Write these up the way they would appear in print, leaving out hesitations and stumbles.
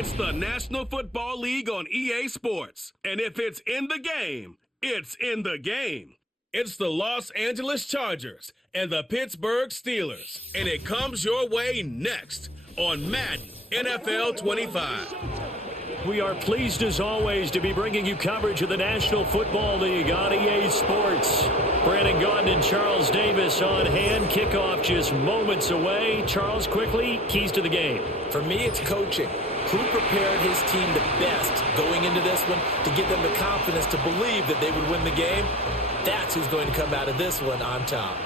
It's the National Football League on EA Sports. And if it's in the game, it's in the game. It's the Los Angeles Chargers and the Pittsburgh Steelers. And it comes your way next on Madden NFL 25. We are pleased as always to be bringing you coverage of the National Football League on EA Sports. Brandon Gaudin and Charles Davis on hand. Kickoff just moments away. Charles, quickly, keys to the game. For me, it's coaching. Who prepared his team the best going into this one to give them the confidence to believe that they would win the game? That's who's going to come out of this one on top.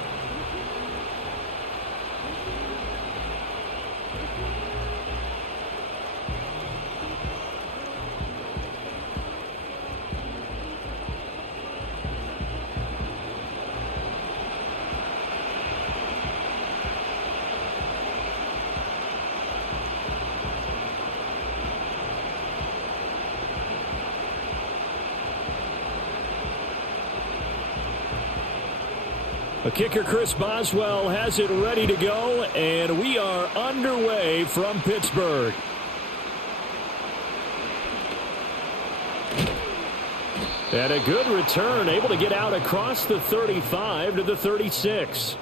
A kicker, Chris Boswell, has it ready to go, and we are underway from Pittsburgh. And a good return, able to get out across the 35 to the 36.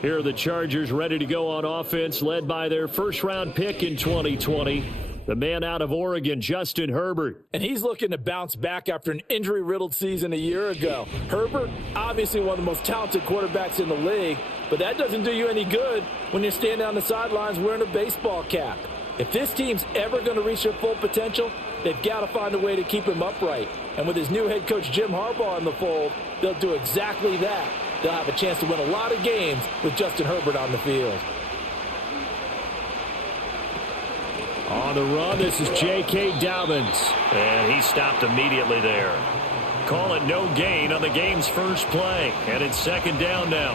Here are the Chargers ready to go on offense, led by their first-round pick in 2020. The man out of Oregon, Justin Herbert. And he's looking to bounce back after an injury-riddled season a year ago. Herbert, obviously one of the most talented quarterbacks in the league, but that doesn't do you any good when you're standing on the sidelines wearing a baseball cap. If this team's ever going to reach their full potential, they've got to find a way to keep him upright. And with his new head coach, Jim Harbaugh, in the fold, they'll do exactly that. They'll have a chance to win a lot of games with Justin Herbert on the field. On the run, this is J.K. Dobbins. And he stopped immediately there. Call it no gain on the game's first play. And it's second down now.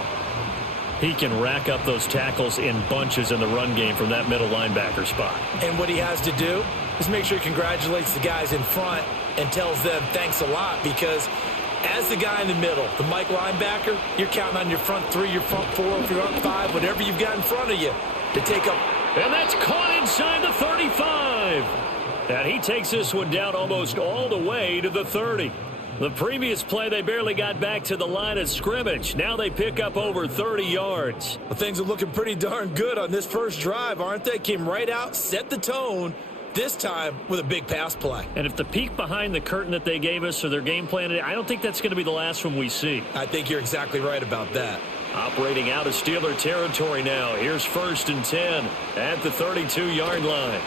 He can rack up those tackles in bunches in the run game from that middle linebacker spot. And what he has to do is make sure he congratulates the guys in front and tells them thanks a lot, because as the guy in the middle, the Mike linebacker, you're counting on your front three, your front four, your front five, whatever you've got in front of you to take up. And that's caught inside the 35. And he takes this one down almost all the way to the 30. The previous play, they barely got back to the line of scrimmage. Now they pick up over 30 yards. Well, things are looking pretty darn good on this first drive, aren't they? Came right out, set the tone, this time with a big pass play. And if the peek behind the curtain that they gave us or their game plan, I don't think that's going to be the last one we see. I think you're exactly right about that. Operating out of Steeler territory now. Here's 1st and 10 at the 32-yard line.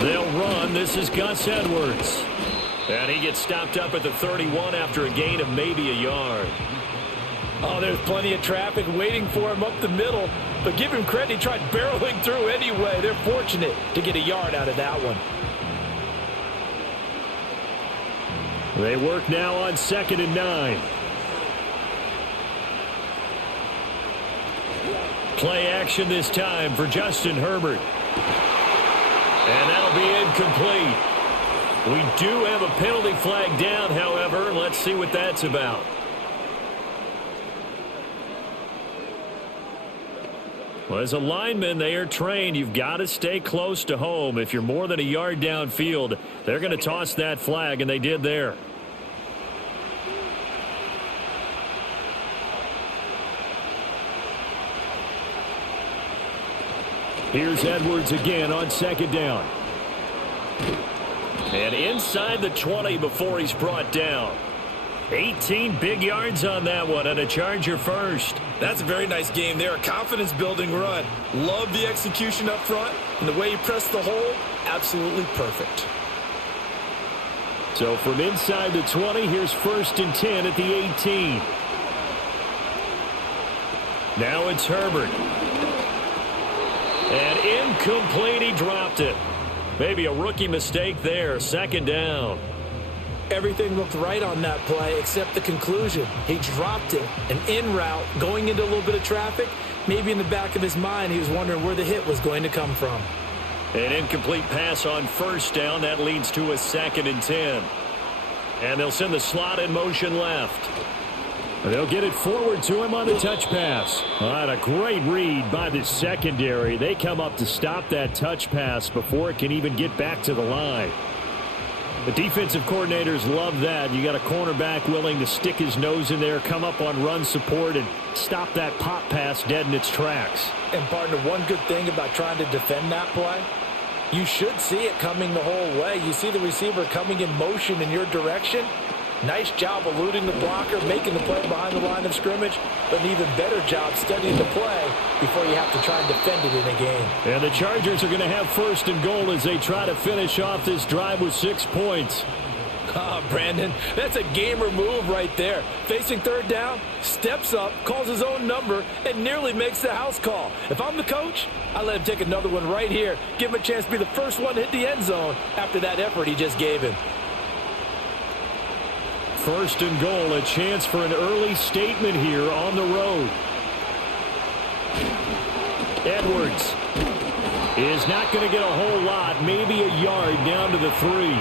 They'll run. This is Gus Edwards. And he gets stopped up at the 31 after a gain of maybe a yard. Oh, there's plenty of traffic waiting for him up the middle. But give him credit, he tried barreling through anyway. They're fortunate to get a yard out of that one. They work now on 2nd and 9. Play action this time for Justin Herbert. And that'll be incomplete. We do have a penalty flag down, however. Let's see what that's about. Well, as a lineman, they are trained. You've got to stay close to home. If you're more than a yard downfield, they're going to toss that flag, and they did there. Here's Edwards again on 2nd down. And inside the 20 before he's brought down. 18 big yards on that one, and a Charger first. That's a very nice game there. A confidence-building run. Love the execution up front, and the way he pressed the hole, absolutely perfect. So from inside the 20, here's 1st and 10 at the 18. Now it's Herbert. And incomplete, he dropped it. Maybe a rookie mistake there, 2nd down. Everything looked right on that play except the conclusion. He dropped it, an in route, going into a little bit of traffic. Maybe in the back of his mind he was wondering where the hit was going to come from. An incomplete pass on 1st down. That leads to a 2nd and 10. And they'll send the slot in motion left. They'll get it forward to him on the touch pass. All right, a great read by the secondary. They come up to stop that touch pass before it can even get back to the line. The defensive coordinators love that. You got a cornerback willing to stick his nose in there, come up on run support, and stop that pop pass dead in its tracks. And, partner, one good thing about trying to defend that play, you should see it coming the whole way. You see the receiver coming in motion in your direction. Nice job eluding the blocker, making the play behind the line of scrimmage, but an even better job studying the play before you have to try and defend it in a game. And the Chargers are going to have first and goal as they try to finish off this drive with 6 points. Oh, Brandon, that's a gamer move right there. Facing third down, steps up, calls his own number, and nearly makes the house call. If I'm the coach, I let him take another one right here. Give him a chance to be the first one to hit the end zone after that effort he just gave him. First and goal, a chance for an early statement here on the road. Edwards is not going to get a whole lot, maybe a yard down to the 3.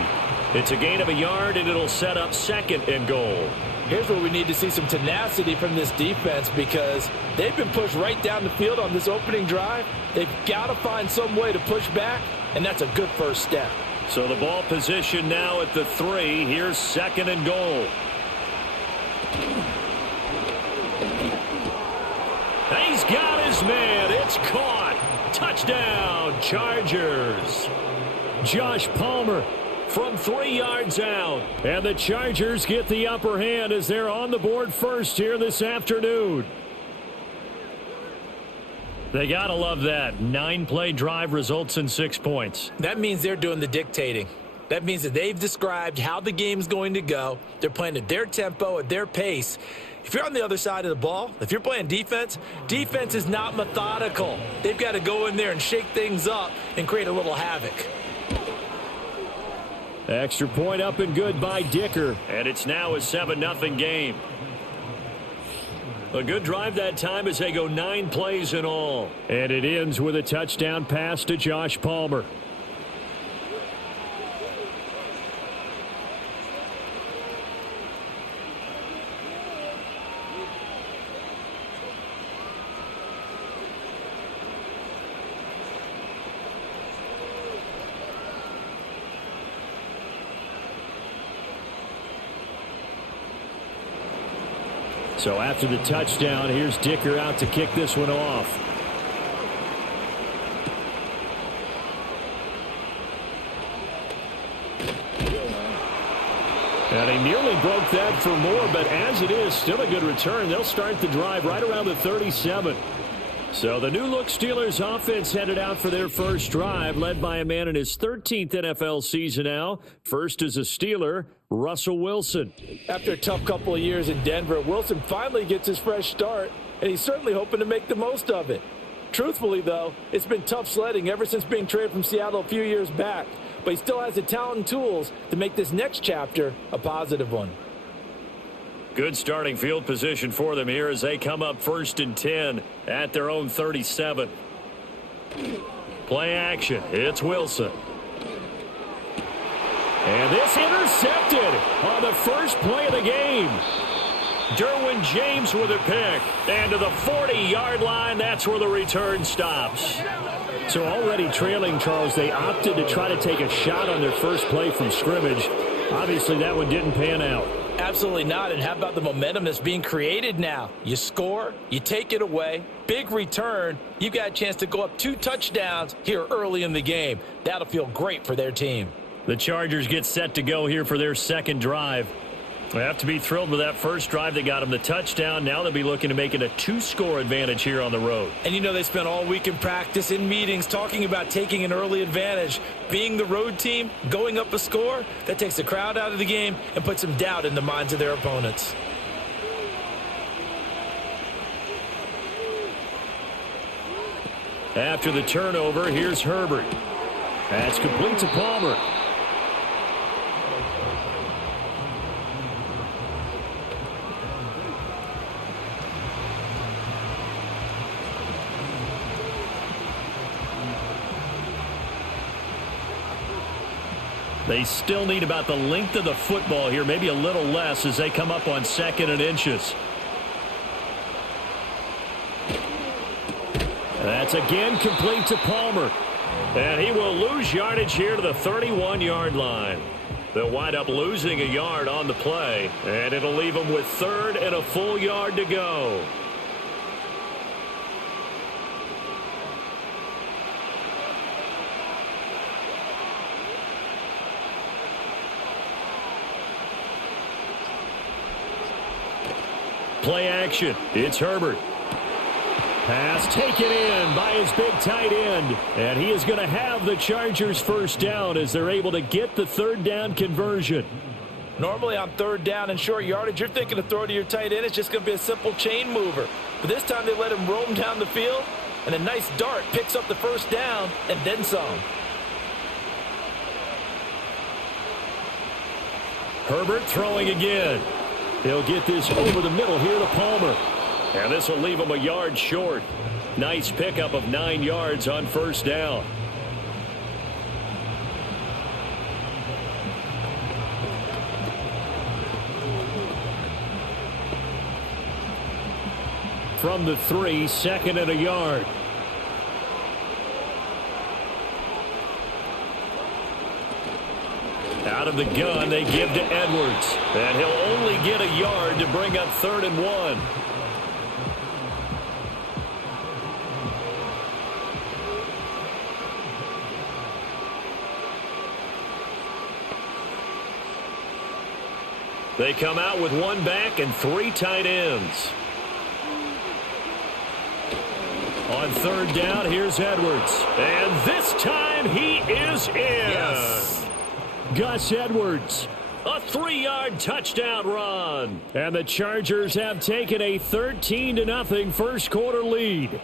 It's a gain of a yard, and it'll set up second and goal. Here's where we need to see some tenacity from this defense because they've been pushed right down the field on this opening drive. They've got to find some way to push back, and that's a good first step. So the ball position now at the 3. Here's second and goal. He's got his man. It's caught. Touchdown, Chargers. Josh Palmer from 3 yards out. And the Chargers get the upper hand as they're on the board first here this afternoon. They got to love that. 9-play drive results in 6 points. That means they're doing the dictating. That means that they've described how the game's going to go. They're playing at their tempo, at their pace. If you're on the other side of the ball, if you're playing defense, defense is not methodical. They've got to go in there and shake things up and create a little havoc. Extra point up and good by Dicker. And it's now a 7-0 game. A good drive that time as they go 9 plays in all. And it ends with a touchdown pass to Josh Palmer. So after the touchdown, here's Dicker out to kick this one off. And he nearly broke that for more, but as it is, still a good return. They'll start the drive right around the 37. So the new-look Steelers offense headed out for their first drive, led by a man in his 13th NFL season now. First as a Steeler, Russell Wilson. After a tough couple of years in Denver, Wilson finally gets his fresh start, and he's certainly hoping to make the most of it. Truthfully, though, it's been tough sledding ever since being traded from Seattle a few years back, but he still has the talent and tools to make this next chapter a positive one. Good starting field position for them here as they come up 1st and 10 at their own 37. Play action. It's Wilson. And this intercepted on the first play of the game. Derwin James with a pick. And to the 40-yard line, that's where the return stops. So already trailing, Charles, they opted to try to take a shot on their first play from scrimmage. Obviously, that one didn't pan out. Absolutely not. And how about the momentum that's being created now? You score, you take it away, big return. You've got a chance to go up 2 touchdowns here early in the game. That'll feel great for their team. The Chargers get set to go here for their second drive. They have to be thrilled with that first drive that got them the touchdown. Now they'll be looking to make it a 2-score advantage here on the road. And you know they spent all week in practice, in meetings, talking about taking an early advantage. Being the road team, going up a score, that takes the crowd out of the game and puts some doubt in the minds of their opponents. After the turnover, here's Herbert. That's complete to Palmer. They still need about the length of the football here, maybe a little less as they come up on 2nd and inches. That's again complete to Palmer. And he will lose yardage here to the 31-yard line. They'll wind up losing a yard on the play, and it'll leave them with 3rd and a full yard to go. Play action. It's Herbert. Pass taken in by his big tight end. And he is going to have the Chargers first down as they're able to get the 3rd down conversion. Normally on 3rd down and short yardage, you're thinking to throw to your tight end. It's just going to be a simple chain mover. But this time they let him roam down the field, and a nice dart picks up the first down and then some. Herbert throwing again. He'll get this over the middle here to Palmer. And this will leave him a yard short. Nice pickup of 9 yards on first down. From the 3, 2nd and a yard. Out of the gun, they give to Edwards. And he'll only get a yard to bring up 3rd and 1. They come out with 1 back and 3 tight ends. On 3rd down, here's Edwards. And this time he is in. Yes. Gus Edwards, a 3-yard touchdown run. And the Chargers have taken a 13-0 first quarter lead.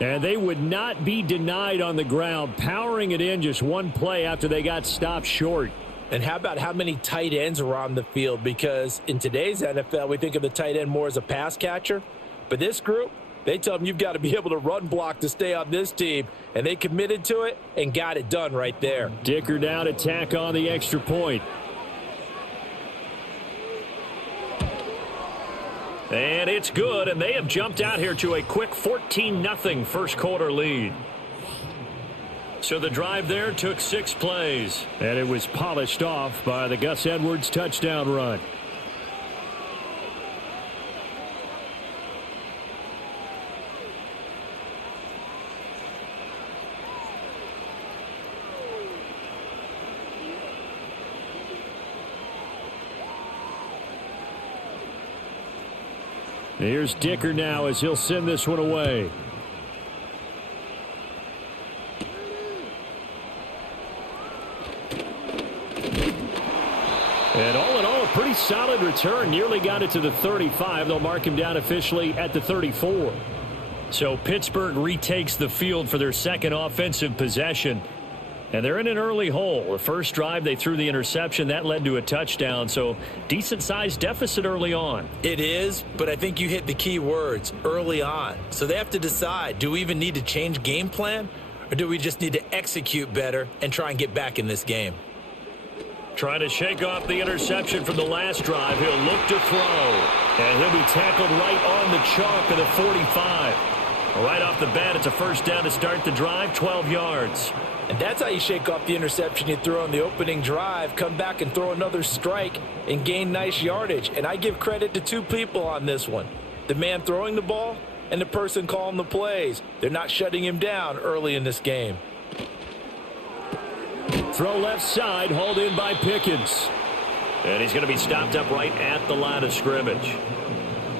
And they would not be denied on the ground, powering it in just 1 play after they got stopped short. And how about how many tight ends are on the field? Because in today's NFL, we think of the tight end more as a pass catcher. But this group, they tell them you've got to be able to run block to stay on this team. And they committed to it and got it done right there. Dicker down to tack on the extra point. And it's good, and they have jumped out here to a quick 14-0 first quarter lead. So the drive there took 6 plays, and it was polished off by the Gus Edwards touchdown run. Here's Dicker now as he'll send this one away. And all in all, a pretty solid return. Nearly got it to the 35. They'll mark him down officially at the 34. So Pittsburgh retakes the field for their 2nd offensive possession. And they're in an early hole. The first drive, they threw the interception. That led to a touchdown. So decent-sized deficit early on. It is, but I think you hit the key words, early on. So they have to decide, do we even need to change game plan? Or do we just need to execute better and try and get back in this game? Trying to shake off the interception from the last drive. He'll look to throw. And he'll be tackled right on the chalk of the 45. Right off the bat, it's a first down to start the drive, 12 yards. And that's how you shake off the interception you threw on the opening drive, come back and throw another strike and gain nice yardage. And I give credit to 2 people on this one. The man throwing the ball and the person calling the plays. They're not shutting him down early in this game. Throw left side, hauled in by Pickens. And he's going to be stopped up right at the line of scrimmage.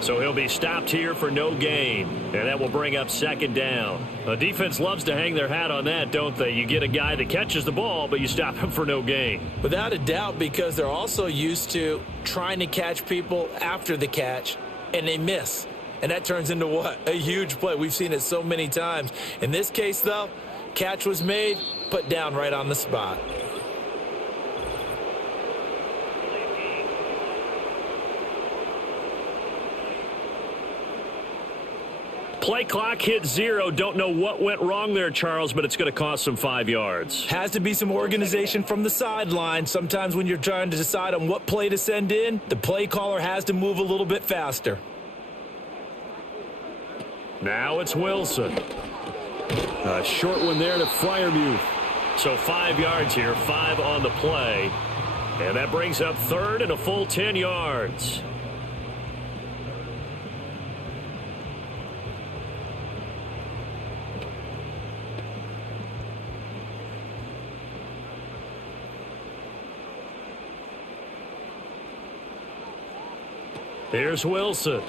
So he'll be stopped here for no gain. And that will bring up 2nd down. The defense loves to hang their hat on that, don't they? You get a guy that catches the ball, but you stop him for no gain. Without a doubt, because they're also used to trying to catch people after the catch, and they miss. And that turns into what? A huge play. We've seen it so many times. In this case, though, catch was made, put down right on the spot. Play clock hit 0. Don't know what went wrong there, Charles, but it's going to cost them 5 yards. Has to be some organization from the sideline. Sometimes when you're trying to decide on what play to send in, the play caller has to move a little bit faster. Now it's Wilson. A short one there to Freiermuth. So 5 yards here, 5 on the play. And that brings up third and a full 10 yards. Here's Wilson.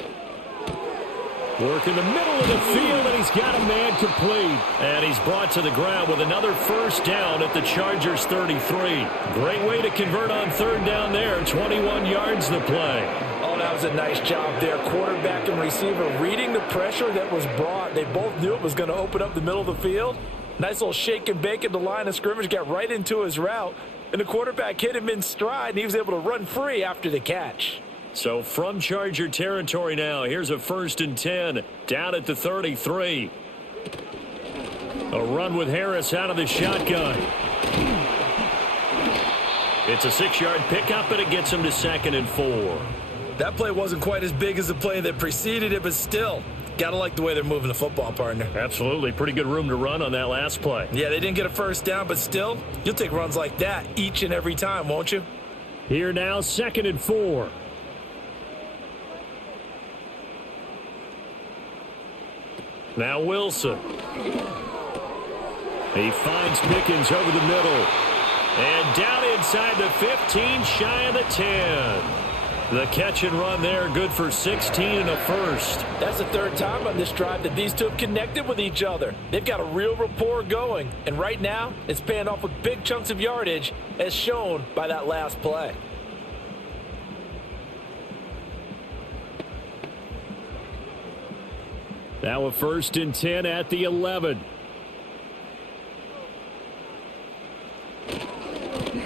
Work in the middle of the field, and he's got a man complete. And he's brought to the ground with another first down at the Chargers' 33. Great way to convert on third down there. 21 yards the play. Oh, that was a nice job there. Quarterback and receiver reading the pressure that was brought. They both knew it was going to open up the middle of the field. Nice little shake and bake at the line of scrimmage. Got right into his route. And the quarterback hit him in stride, and he was able to run free after the catch. So from Charger territory now, here's a 1st and 10 down at the 33. A run with Harris out of the shotgun. It's a 6-yard pickup, and it gets him to 2nd and 4. That play wasn't quite as big as the play that preceded it, but still, got to like the way they're moving the football, partner. Absolutely. Pretty good room to run on that last play. Yeah, they didn't get a first down, but still, you'll take runs like that each and every time, won't you? Here now, 2nd and 4. Now Wilson. He finds Pickens over the middle. And down inside the 15, shy of the 10. The catch and run there, good for 16 and a first. That's the third time on this drive that these two have connected with each other. They've got a real rapport going. And right now, it's paying off with big chunks of yardage, as shown by that last play. Now a 1st and 10 at the 11.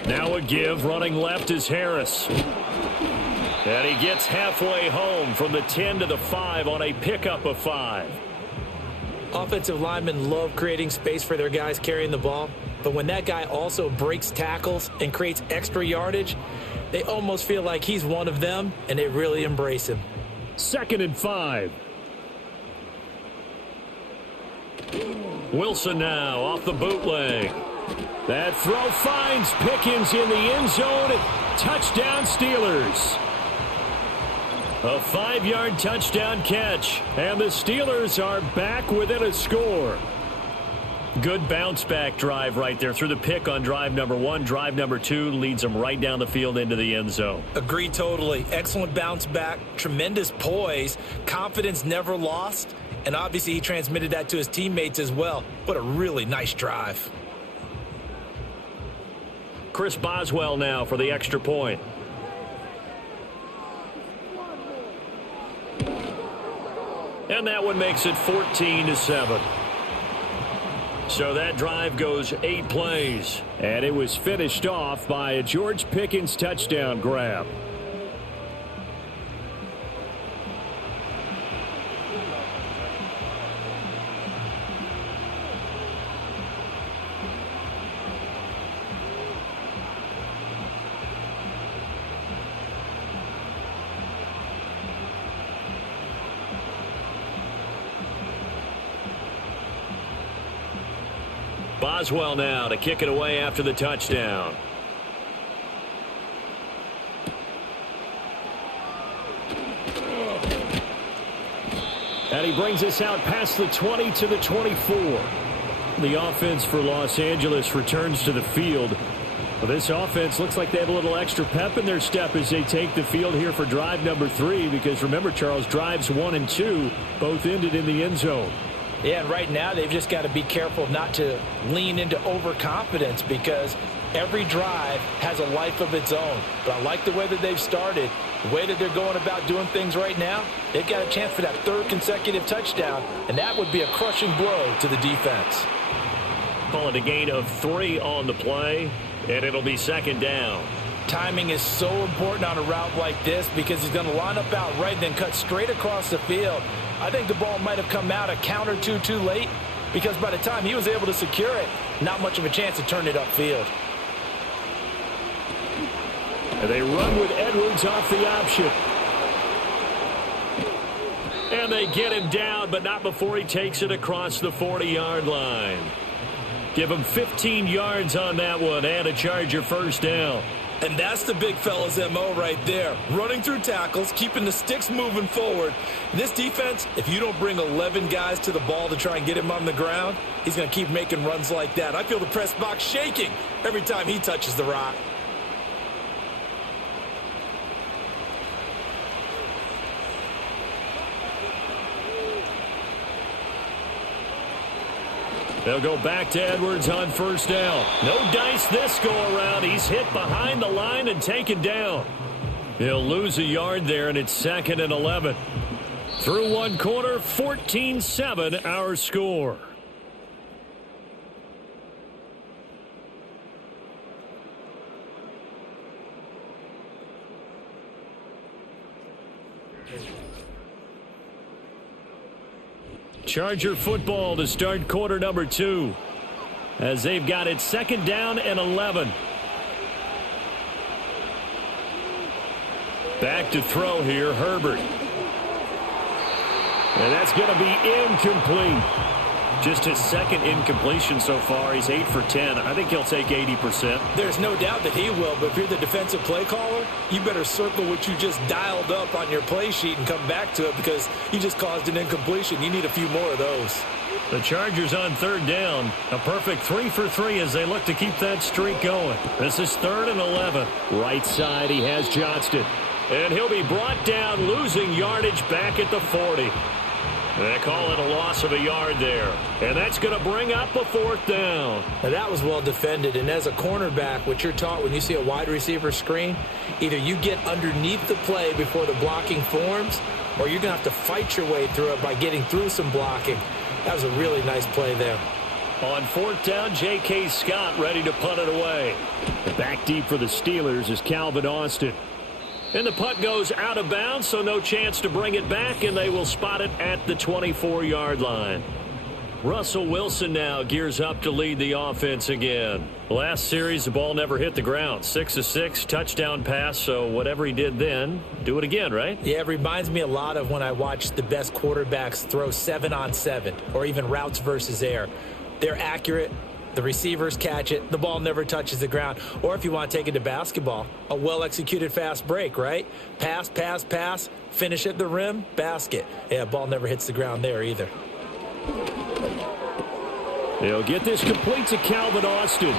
Now a give, running left is Harris. And he gets halfway home from the 10 to the 5 on a pickup of 5. Offensive linemen love creating space for their guys carrying the ball, but when that guy also breaks tackles and creates extra yardage, they almost feel like he's one of them, and they really embrace him. 2nd and 5. Wilson now off the bootleg. That throw finds Pickens in the end zone. Touchdown Steelers. A 5-yard touchdown catch. And the Steelers are back within a score. Good bounce back drive right there through the pick on drive number 1. Drive number 2 leads them right down the field into the end zone. Agree totally. Excellent bounce back. Tremendous poise. Confidence never lost. And obviously he transmitted that to his teammates as well. What a really nice drive. Chris Boswell now for the extra point. And that one makes it 14-7. So that drive goes 8 plays. And it was finished off by a George Pickens touchdown grab. Boswell now to kick it away after the touchdown. And he brings us out past the 20 to the 24. The offense for Los Angeles returns to the field. Well, this offense looks like they have a little extra pep in their step as they take the field here for drive number 3, because remember, Charles, drives 1 and 2 both ended in the end zone. Yeah, and right now they've just got to be careful not to lean into overconfidence, because every drive has a life of its own. But I like the way that they've started, the way that they're going about doing things right now. They've got a chance for that 3rd consecutive touchdown, and that would be a crushing blow to the defense. Call it a gain of 3 on the play, and it'll be 2nd down. Timing is so important on a route like this, because he's going to line up out right and then cut straight across the field. I think the ball might have come out a count or two too late, because by the time he was able to secure it, not much of a chance to turn it upfield. And they run with Edwards off the option. And they get him down, but not before he takes it across the 40-yard line. Give him 15 yards on that one and a Charger first down. And that's the big fella's MO right there. Running through tackles, keeping the sticks moving forward. This defense, if you don't bring 11 guys to the ball to try and get him on the ground, he's going to keep making runs like that. I feel the press box shaking every time he touches the rock. They'll go back to Edwards on first down. No dice this go-around. He's hit behind the line and taken down. He'll lose a yard there, and it's 2nd and 11. Through one quarter, 14-7 our score. Charger football to start quarter number 2 as they've got it 2nd down and 11. Back to throw here, Herbert. And that's going to be incomplete. Just his 2nd incompletion so far. He's 8 for 10. I think he'll take 80%. There's no doubt that he will, but if you're the defensive play caller, you better circle what you just dialed up on your play sheet and come back to it because you just caused an incompletion. You need a few more of those. The Chargers on 3rd down. A perfect 3 for 3 as they look to keep that streak going. This is 3rd and 11. Right side, he has Johnston. And he'll be brought down, losing yardage back at the 40. They call it a loss of a yard there. And that's going to bring up a 4th down. Now that was well defended. And as a cornerback, what you're taught when you see a wide receiver screen, either you get underneath the play before the blocking forms, or you're going to have to fight your way through it by getting through some blocking. That was a really nice play there. On 4th down, J.K. Scott ready to punt it away. Back deep for the Steelers is Calvin Austin. And the punt goes out of bounds, so no chance to bring it back, and they will spot it at the 24-yard line. Russell Wilson now gears up to lead the offense again. Last series, the ball never hit the ground. 6 of 6, touchdown pass, so whatever he did then, do it again, right? Yeah, it reminds me a lot of when I watch the best quarterbacks throw 7-on-7 or even routes versus air. They're accurate. The receivers catch it. The ball never touches the ground. Or if you want to take it to basketball, a well-executed fast break, right? Pass, pass, pass, finish at the rim, basket. Yeah, ball never hits the ground there either. They'll get this complete to Calvin Austin.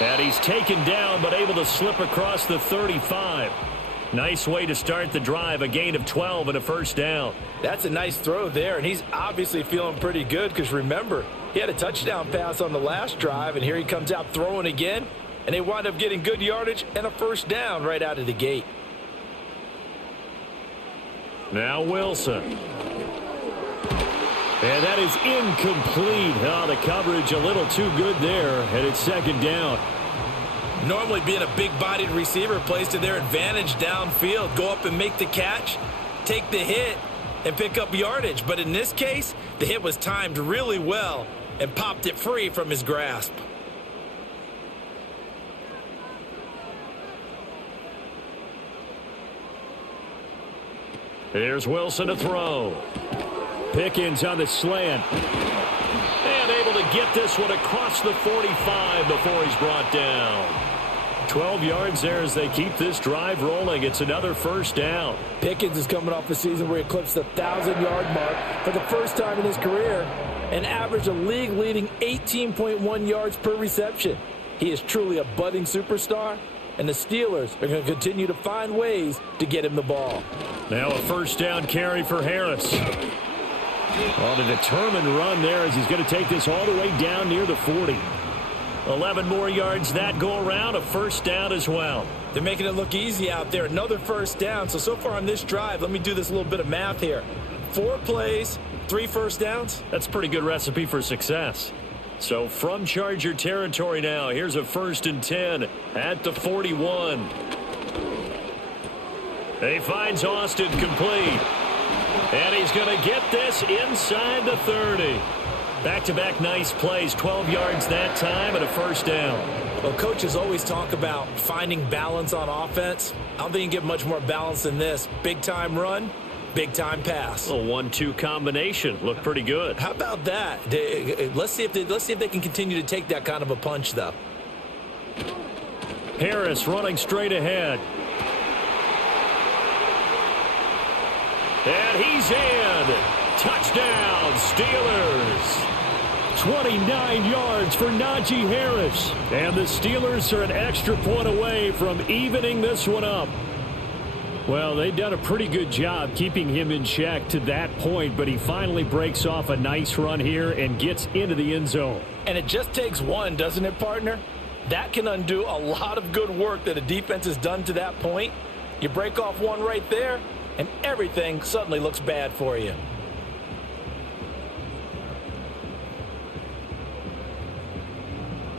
And he's taken down but able to slip across the 35. Nice way to start the drive, a gain of 12 and a first down. That's a nice throw there, and he's obviously feeling pretty good because remember, he had a touchdown pass on the last drive, and here he comes out throwing again, and they wind up getting good yardage and a first down right out of the gate. Now Wilson. And that is incomplete. Oh, the coverage a little too good there, and it's 2nd down. Normally being a big-bodied receiver plays to their advantage downfield. Go up and make the catch, take the hit, and pick up yardage. But in this case, the hit was timed really well and popped it free from his grasp. Here's Wilson to throw. Pickens on the slant. And able to get this one across the 45 before he's brought down. 12 yards there as they keep this drive rolling. It's another first down. Pickens is coming off a season where he eclipsed the 1,000-yard mark for the first time in his career and averaged a league-leading 18.1 yards per reception. He is truly a budding superstar, and the Steelers are going to continue to find ways to get him the ball. Now a first down carry for Harris. On a determined run there as he's going to take this all the way down near the 40. 11 more yards that go around, a first down as well. They're making it look easy out there. Another first down. So far on this drive, let me do this little bit of math here. 4 plays, 3 first downs. That's a pretty good recipe for success. So from Charger territory now, here's a 1st and 10 at the 41. He finds Austin complete. And he's going to get this inside the 30. Back-to-back nice plays, 12 yards that time and a first down. Well, coaches always talk about finding balance on offense. I don't think you can get much more balance than this. Big-time run, Big-time pass. A 1-2 combination. Looked pretty good. How about that? Let's see if they can continue to take that kind of a punch, though. Harris running straight ahead. And he's in. Touchdown, Steelers. 29 yards for Najee Harris. And the Steelers are an extra point away from evening this one up. Well, they've done a pretty good job keeping him in check to that point, but he finally breaks off a nice run here and gets into the end zone. And it just takes one, doesn't it, partner? That can undo a lot of good work that a defense has done to that point. You break off one right there, and everything suddenly looks bad for you.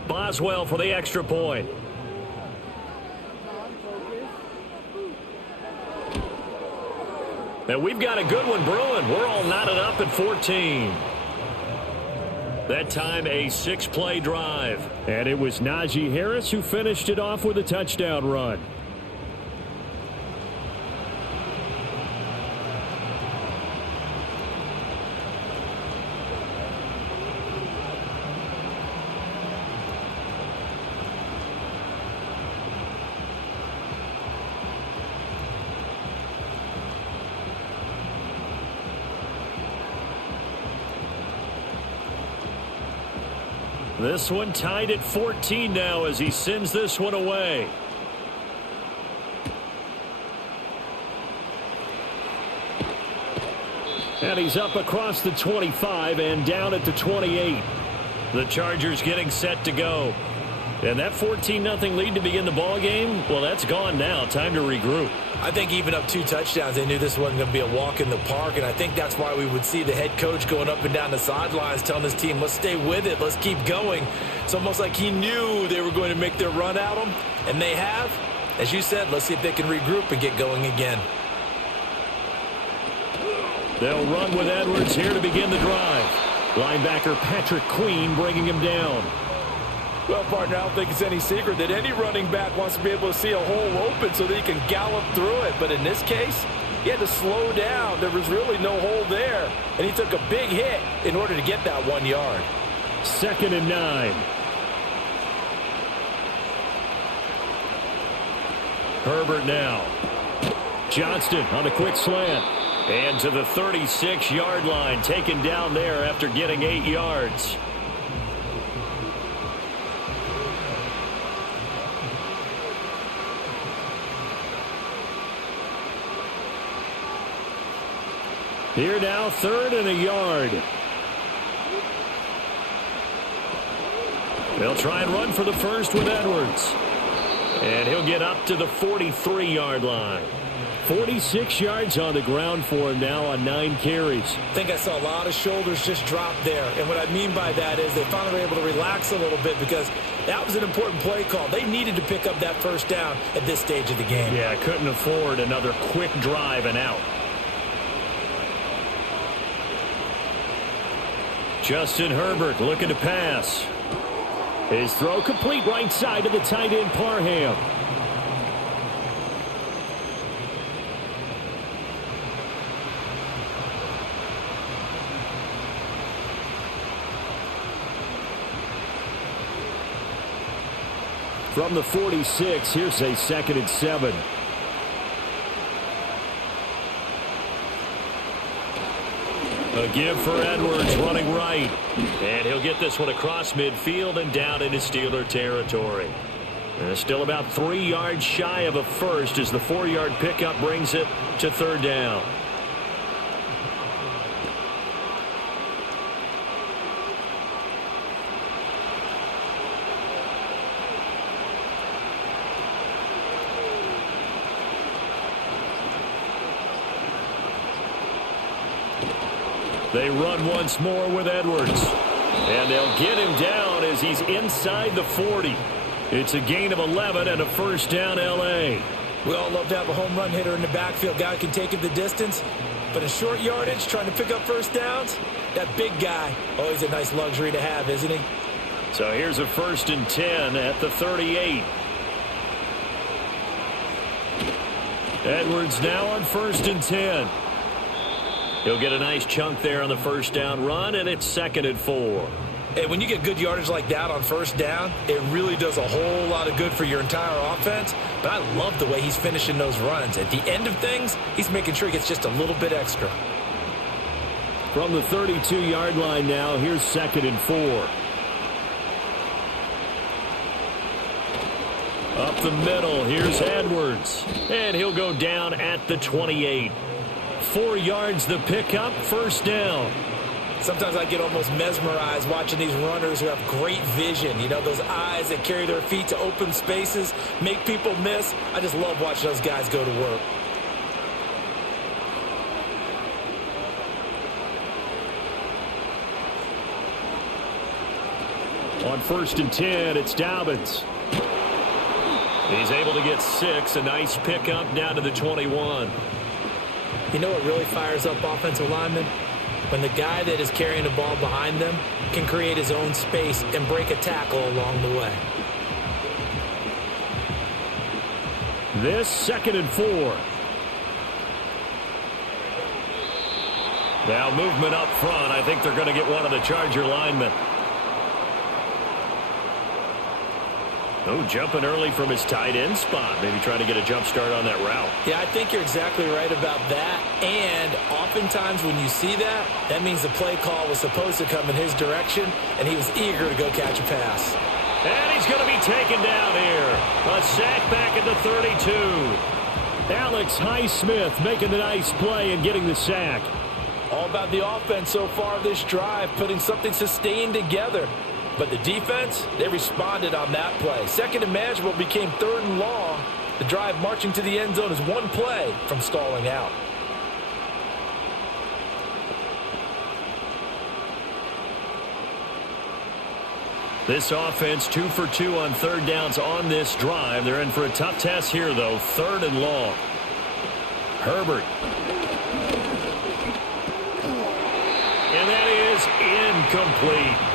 Boswell for the extra point. And we've got a good one brewing. We're all knotted up at 14. That time a 6-play drive. And it was Najee Harris who finished it off with a touchdown run. This one tied at 14 now as he sends this one away. And he's up across the 25 and down at the 28. The Chargers getting set to go. And that 14-0 lead to begin the ball game, well, that's gone now. Time to regroup. I think even up 2 touchdowns, they knew this wasn't going to be a walk in the park, and I think that's why we would see the head coach going up and down the sidelines telling his team, let's stay with it, let's keep going. It's almost like he knew they were going to make their run at him, and they have. As you said, let's see if they can regroup and get going again. They'll run with Edwards here to begin the drive. Linebacker Patrick Queen bringing him down. Well, partner, I don't think it's any secret that any running back wants to be able to see a hole open so that he can gallop through it. But in this case, he had to slow down. There was really no hole there. And he took a big hit in order to get that 1 yard. 2nd and 9. Herbert now. Johnston on a quick slant. And to the 36-yard line, taken down there after getting 8 yards. Here now, 3rd and a yard. They'll try and run for the first with Edwards. And he'll get up to the 43-yard line. 46 yards on the ground for him now on 9 carries. I think I saw a lot of shoulders just drop there. And what I mean by that is they finally were able to relax a little bit because that was an important play call. They needed to pick up that first down at this stage of the game. Yeah, couldn't afford another quick drive and out. Justin Herbert looking to pass. His throw complete right side to the tight end Parham. From the 46, here's a 2nd and 7. A give for Edwards running right. And he'll get this one across midfield and down into Steeler territory. And still about 3 yards shy of a first as the 4-yard pickup brings it to 3rd down. They run once more with Edwards. And they'll get him down as he's inside the 40. It's a gain of 11 and a first down L.A. We all love to have a home run hitter in the backfield. Guy can take it the distance. But in short yardage, trying to pick up first downs, that big guy, always a nice luxury to have, isn't he? So here's a 1st and 10 at the 38. Edwards now on 1st and 10. He'll get a nice chunk there on the first down run, and it's 2nd and 4. Hey, when you get good yardage like that on first down, it really does a whole lot of good for your entire offense. But I love the way he's finishing those runs. At the end of things, he's making sure he gets just a little bit extra. From the 32-yard line now, here's 2nd and 4. Up the middle, here's Edwards. And he'll go down at the 28. 4 yards the pickup, first down. Sometimes I get almost mesmerized watching these runners who have great vision. You know, those eyes that carry their feet to open spaces, make people miss. I just love watching those guys go to work. On 1st and 10, it's Dobbins. He's able to get 6, a nice pickup down to the 21. You know what really fires up offensive linemen? When the guy that is carrying the ball behind them can create his own space and break a tackle along the way. This 2nd and 4. Now movement up front. I think they're going to get one of the Charger linemen. Oh, jumping early from his tight end spot. Maybe trying to get a jump start on that route. Yeah, I think you're exactly right about that. And oftentimes when you see that, that means the play call was supposed to come in his direction, and he was eager to go catch a pass. And he's going to be taken down here. A sack back at the 32. Alex Highsmith making the nice play and getting the sack. All about the offense so far this drive, putting something sustained together. But the defense, they responded on that play. Second and manageable became 3rd and long. The drive marching to the end zone is one play from stalling out. This offense 2 for 2 on 3rd downs on this drive. They're in for a tough test here, though. 3rd and long. Herbert. And that is incomplete.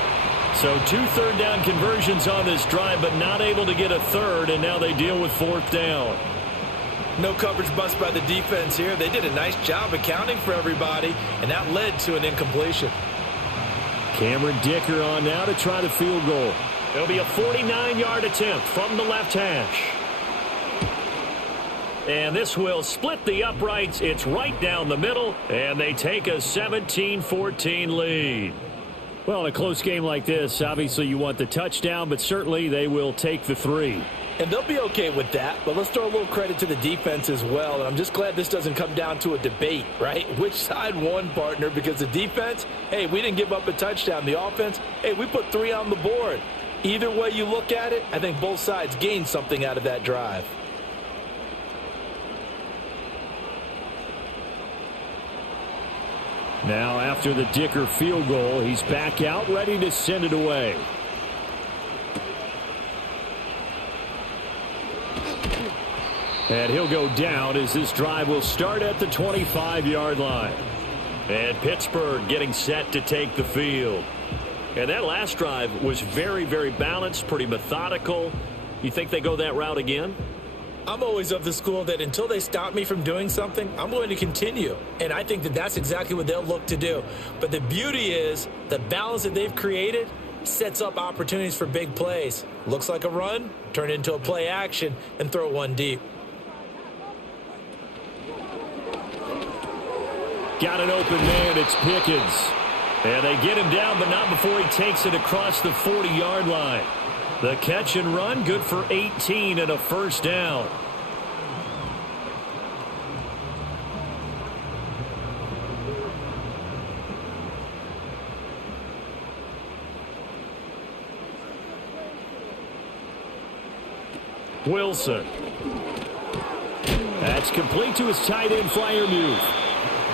So 2 3rd down conversions on this drive, but not able to get a 3rd, and now they deal with 4th down. No coverage bust by the defense here. They did a nice job accounting for everybody, and that led to an incompletion. Cameron Dicker on now to try the field goal. It'll be a 49-yard attempt from the left hash. And this will split the uprights. It's right down the middle, and they take a 17-14 lead. Well, in a close game like this, obviously you want the touchdown, but certainly they will take the 3. And they'll be okay with that, but let's throw a little credit to the defense as well. And I'm just glad this doesn't come down to a debate, right? Which side won, partner? Because the defense, hey, we didn't give up a touchdown. The offense, hey, we put 3 on the board. Either way you look at it, I think both sides gained something out of that drive. Now after the Dicker field goal, he's back out, ready to send it away. And he'll go down as this drive will start at the 25-yard line. And Pittsburgh getting set to take the field. And that last drive was very, very balanced, pretty methodical. You think they go that route again? I'm always of the school that until they stop me from doing something, I'm going to continue. And I think that that's exactly what they'll look to do. But the beauty is the balance that they've created sets up opportunities for big plays. Looks like a run, turn it into a play action, and throw one deep. Got an open man, it's Pickens. And they get him down, but not before he takes it across the 40-yard line. The catch and run, good for 18 and a first down. Wilson. That's complete to his tight end flyer move.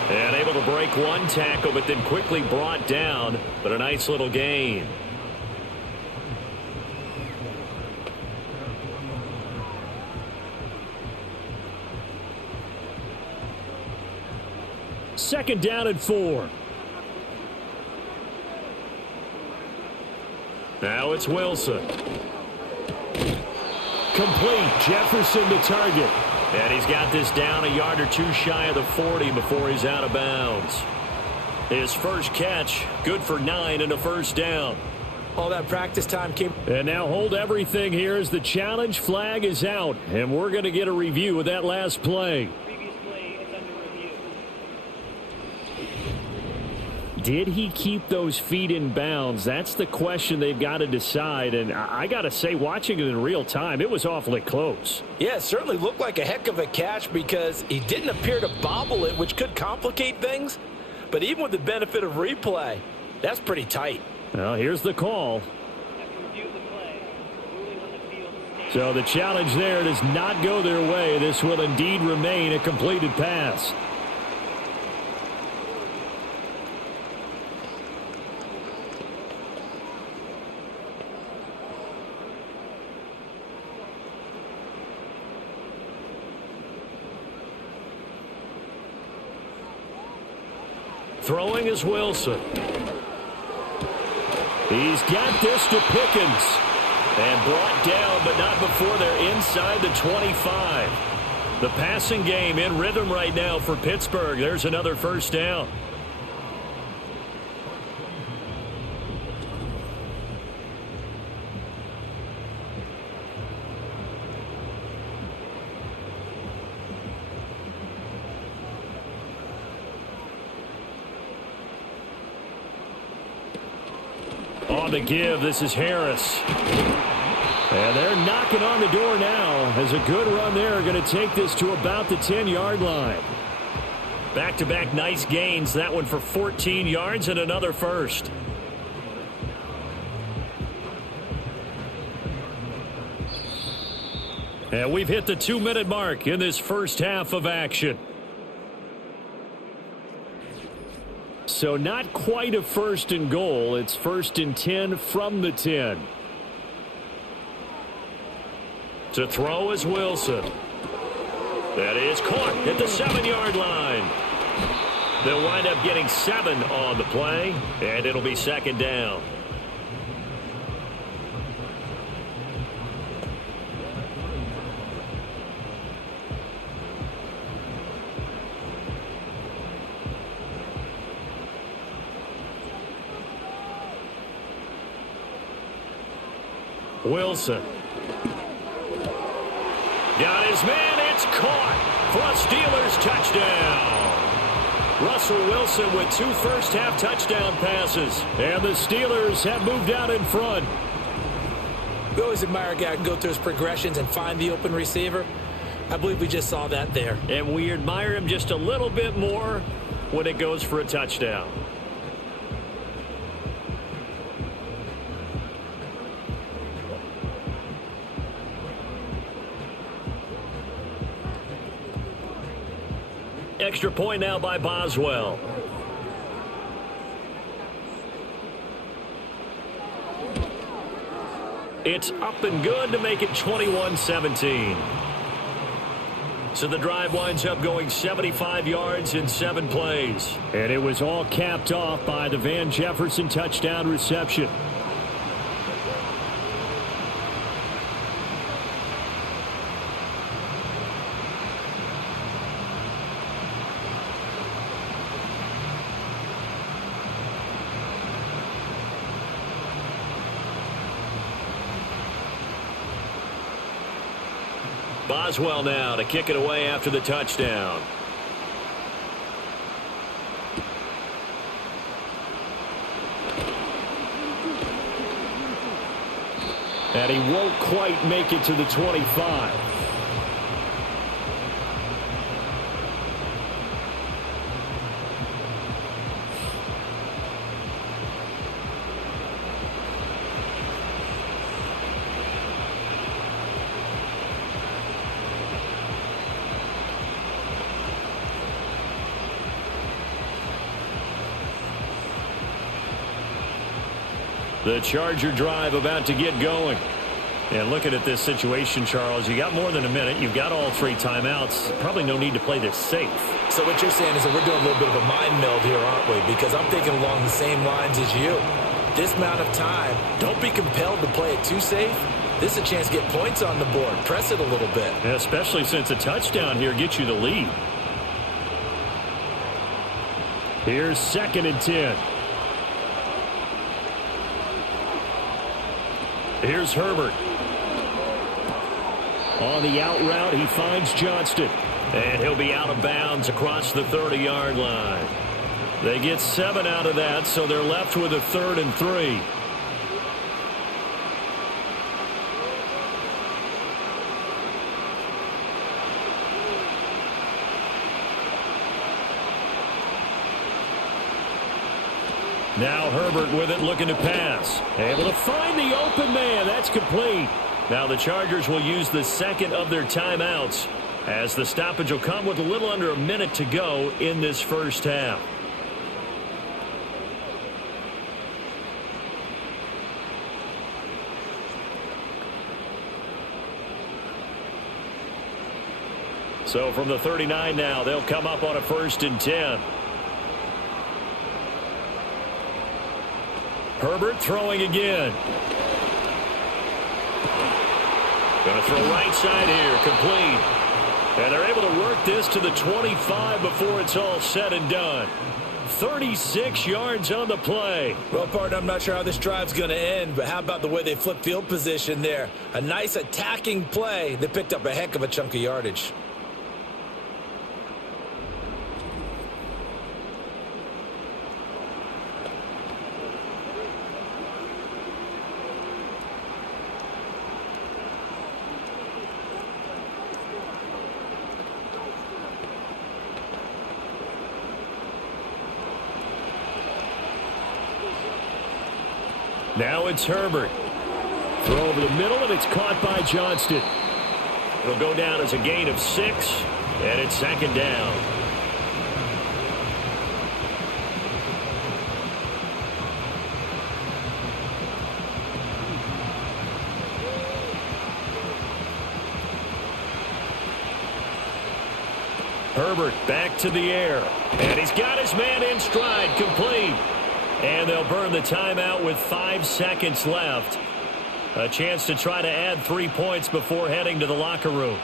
And able to break one tackle, but then quickly brought down. But a nice little gain. Second down and 4. Now it's Wilson. Complete. Jefferson to target. And he's got this down a yard or two shy of the 40 before he's out of bounds. His first catch, good for 9 and a first down. All that practice time came. And now hold everything here as the challenge flag is out. And we're going to get a review of that last play. Did he keep those feet in bounds? That's the question they've got to decide. And I got to say, watching it in real time, it was awfully close. Yeah, it certainly looked like a heck of a catch because he didn't appear to bobble it, which could complicate things. But even with the benefit of replay, that's pretty tight. Well, here's the call. So the challenge there does not go their way. This will indeed remain a completed pass. Throwing is Wilson. He's got this to Pickens. And brought down, but not before they're inside the 25. The passing game in rhythm right now for Pittsburgh. There's another first down. On the give, this is Harris. And they're knocking on the door now as a good run there are going to take this to about the 10-yard line. Back-to-back nice gains. That one for 14 yards and another first. And we've hit the 2-minute mark in this first half of action. So not quite a first and goal. It's 1st and 10 from the 10. To throw is Wilson. That is caught at the 7-yard line. They'll wind up getting 7 on the play, and it'll be second down. Wilson. Got his man. It's caught for a Steelers touchdown. Russell Wilson with 2 first-half touchdown passes. And the Steelers have moved out in front. We always admire a guy who can go through his progressions and find the open receiver. I believe we just saw that there. And we admire him just a little bit more when it goes for a touchdown. Extra point now by Boswell. It's up and good to make it 21-17. So the drive winds up going 75 yards in 7 plays. And it was all capped off by the Van Jefferson touchdown reception. Boswell now to kick it away after the touchdown. And he won't quite make it to the 25. The Charger drive about to get going. And looking at this situation, Charles, you got more than a minute. You've got all 3 timeouts. Probably no need to play this safe. So what you're saying is that we're doing a little bit of a mind meld here, aren't we? Because I'm thinking along the same lines as you. This amount of time, don't be compelled to play it too safe. This is a chance to get points on the board. Press it a little bit. Yeah, especially since a touchdown here gets you the lead. Here's 2nd and 10. Here's Herbert. On the out route, he finds Johnston. And he'll be out of bounds across the 30-yard line. They get 7 out of that, so they're left with a 3rd and 3. Now Herbert with it, looking to pass. Able to find the open man. That's complete. Now the Chargers will use the 2nd of their timeouts, as the stoppage will come with a little under a minute to go in this first half. So from the 39 now, they'll come up on a 1st and 10. Herbert throwing again. Going to throw right side here, complete. And they're able to work this to the 25 before it's all said and done. 36 yards on the play. Well, partner, I'm not sure how this drive's going to end, but how about the way they flip field position there? A nice attacking play. They picked up a heck of a chunk of yardage. Now it's Herbert. Throw over the middle, and it's caught by Johnston. It'll go down as a gain of 6, and it's 2nd down. Herbert back to the air, and he's got his man in stride, complete. And they'll burn the timeout with 5 seconds left. A chance to try to add 3 points before heading to the locker room.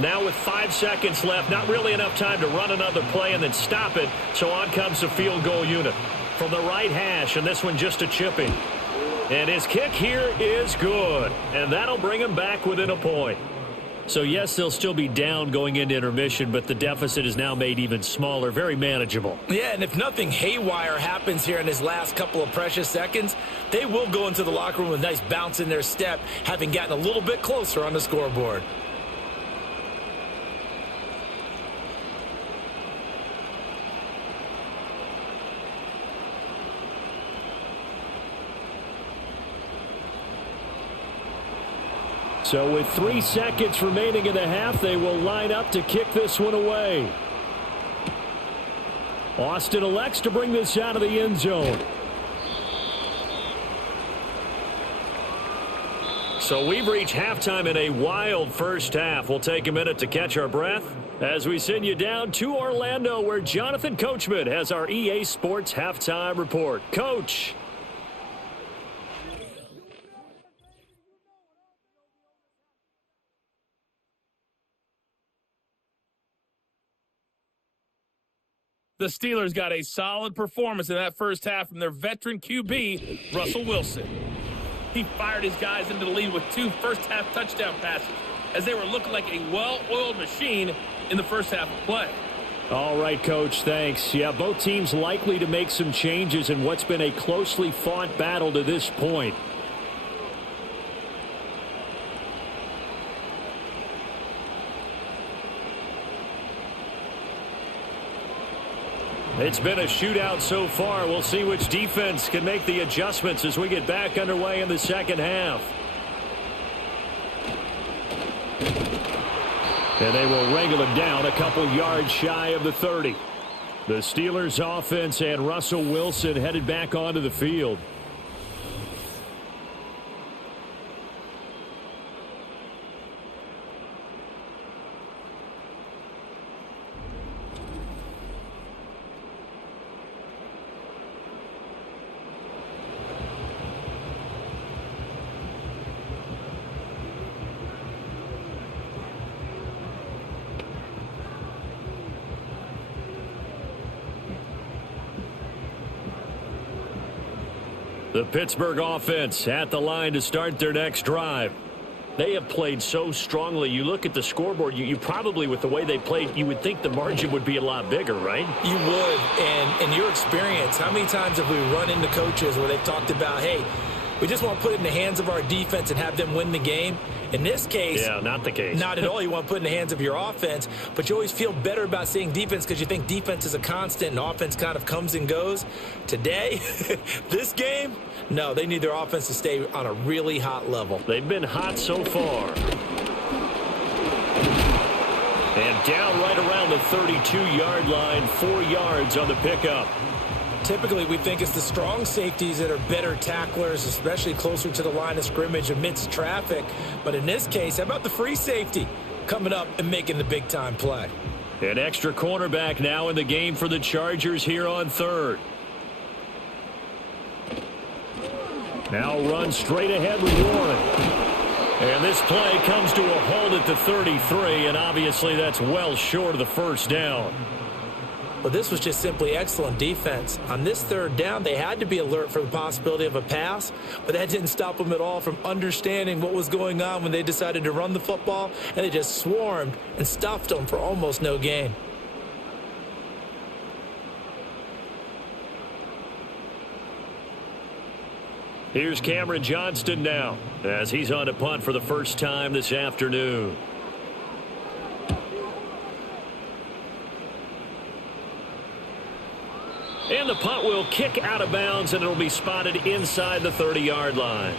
Now with 5 seconds left, not really enough time to run another play and then stop it. So on comes the field goal unit from the right hash, and this one just a chipping. And his kick here is good, and that'll bring him back within a point. So, yes, they'll still be down going into intermission, but the deficit is now made even smaller, very manageable. Yeah, and if nothing haywire happens here in his last couple of precious seconds, they will go into the locker room with a nice bounce in their step, having gotten a little bit closer on the scoreboard. So with 3 seconds remaining in the half, they will line up to kick this one away. Austin elects to bring this out of the end zone. So we've reached halftime in a wild first half. We'll take a minute to catch our breath as we send you down to Orlando, where Jonathan Coachman has our EA Sports halftime report. Coach. The Steelers got a solid performance in that first half from their veteran QB, Russell Wilson. He fired his guys into the lead with 2 first-half touchdown passes, as they were looking like a well-oiled machine in the first half of play. All right, Coach, thanks. Yeah, both teams likely to make some changes in what's been a closely fought battle to this point. It's been a shootout so far. We'll see which defense can make the adjustments as we get back underway in the second half. And they will wrangle him down a couple yards shy of the 30. The Steelers offense and Russell Wilson headed back onto the field. The Pittsburgh offense at the line to start their next drive. They have played so strongly. You look at the scoreboard, you probably, with the way they played, you would think the margin would be a lot bigger, right? You would. And in your experience, how many times have we run into coaches where they've talked about, hey, we just want to put it in the hands of our defense and have them win the game? In this case, yeah, not the case. Not at all. You want to put it in the hands of your offense, but you always feel better about seeing defense because you think defense is a constant and offense kind of comes and goes. Today, this game, no, they need their offense to stay on a really hot level. They've been hot so far. And down right around the 32-yard line, 4 yards on the pickup. Typically, we think it's the strong safeties that are better tacklers, especially closer to the line of scrimmage amidst traffic. But in this case, how about the free safety coming up and making the big-time play? An extra cornerback now in the game for the Chargers here on third. Now run straight ahead with one. And this play comes to a halt at the 33, and obviously that's well short of the first down. Well, this was just simply excellent defense. On this third down, they had to be alert for the possibility of a pass, but that didn't stop them at all from understanding what was going on when they decided to run the football, and they just swarmed and stuffed them for almost no gain. Here's Cameron Johnston now as he's on to punt for the first time this afternoon. And the punt will kick out of bounds, and it'll be spotted inside the 30-yard line.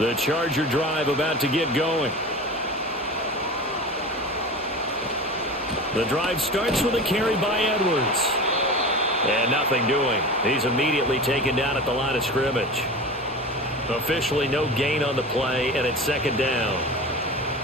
The Charger drive about to get going. The drive starts with a carry by Edwards. And nothing doing. He's immediately taken down at the line of scrimmage. Officially no gain on the play, and it's second down.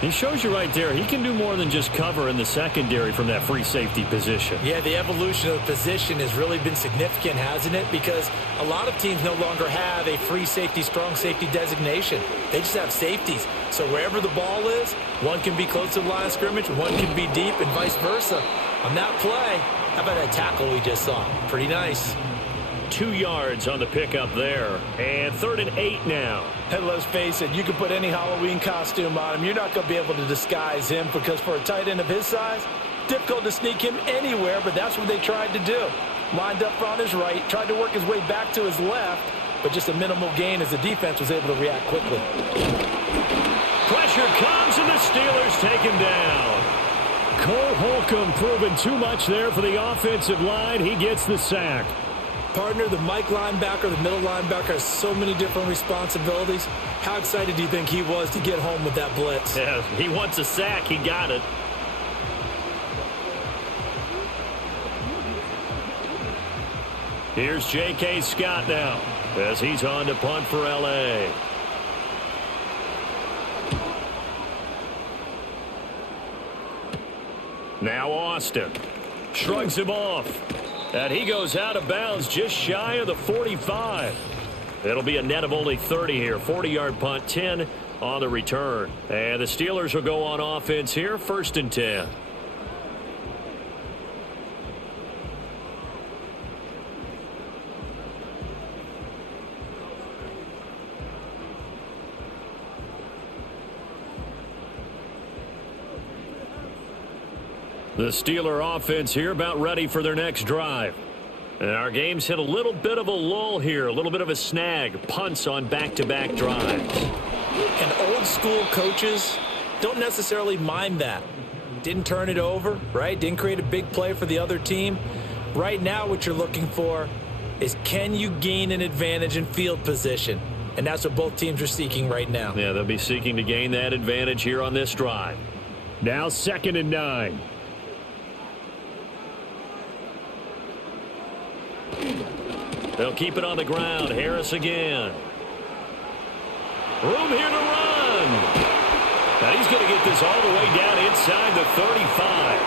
He shows you right there, he can do more than just cover in the secondary from that free safety position. Yeah, the evolution of the position has really been significant, hasn't it? Because a lot of teams no longer have a free safety, strong safety designation. They just have safeties. So wherever the ball is, one can be close to the line of scrimmage, one can be deep, and vice versa. On that play, how about that tackle we just saw? Pretty nice. 2 yards on the pickup there. And 3rd and 8 now. And let's face it, you can put any Halloween costume on him. You're not going to be able to disguise him because for a tight end of his size, difficult to sneak him anywhere, but that's what they tried to do. Lined up on his right, tried to work his way back to his left, but just a minimal gain as the defense was able to react quickly. Pressure comes, and the Steelers take him down. Cole Holcomb proving too much there for the offensive line. He gets the sack. Partner, the Mike linebacker, the middle linebacker has so many different responsibilities. How excited do you think he was to get home with that blitz? Yeah, he wants a sack. He got it. Here's J.K. Scott now as he's on to punt for L.A. Now Austin shrugs him off. And he goes out of bounds just shy of the 45. It'll be a net of only 30 here. 40-yard punt, 10 on the return. And the Steelers will go on offense here, 1st and 10. The Steeler offense here about ready for their next drive. And our game's hit a little bit of a lull here, a little bit of a snag. Punts on back-to-back drives. And old school coaches don't necessarily mind that. Didn't turn it over, right? Didn't create a big play for the other team. Right now what you're looking for is can you gain an advantage in field position? And that's what both teams are seeking right now. Yeah, they'll be seeking to gain that advantage here on this drive. Now 2nd and 9. They'll keep it on the ground. Harris again. Room here to run. Now he's going to get this all the way down inside the 35.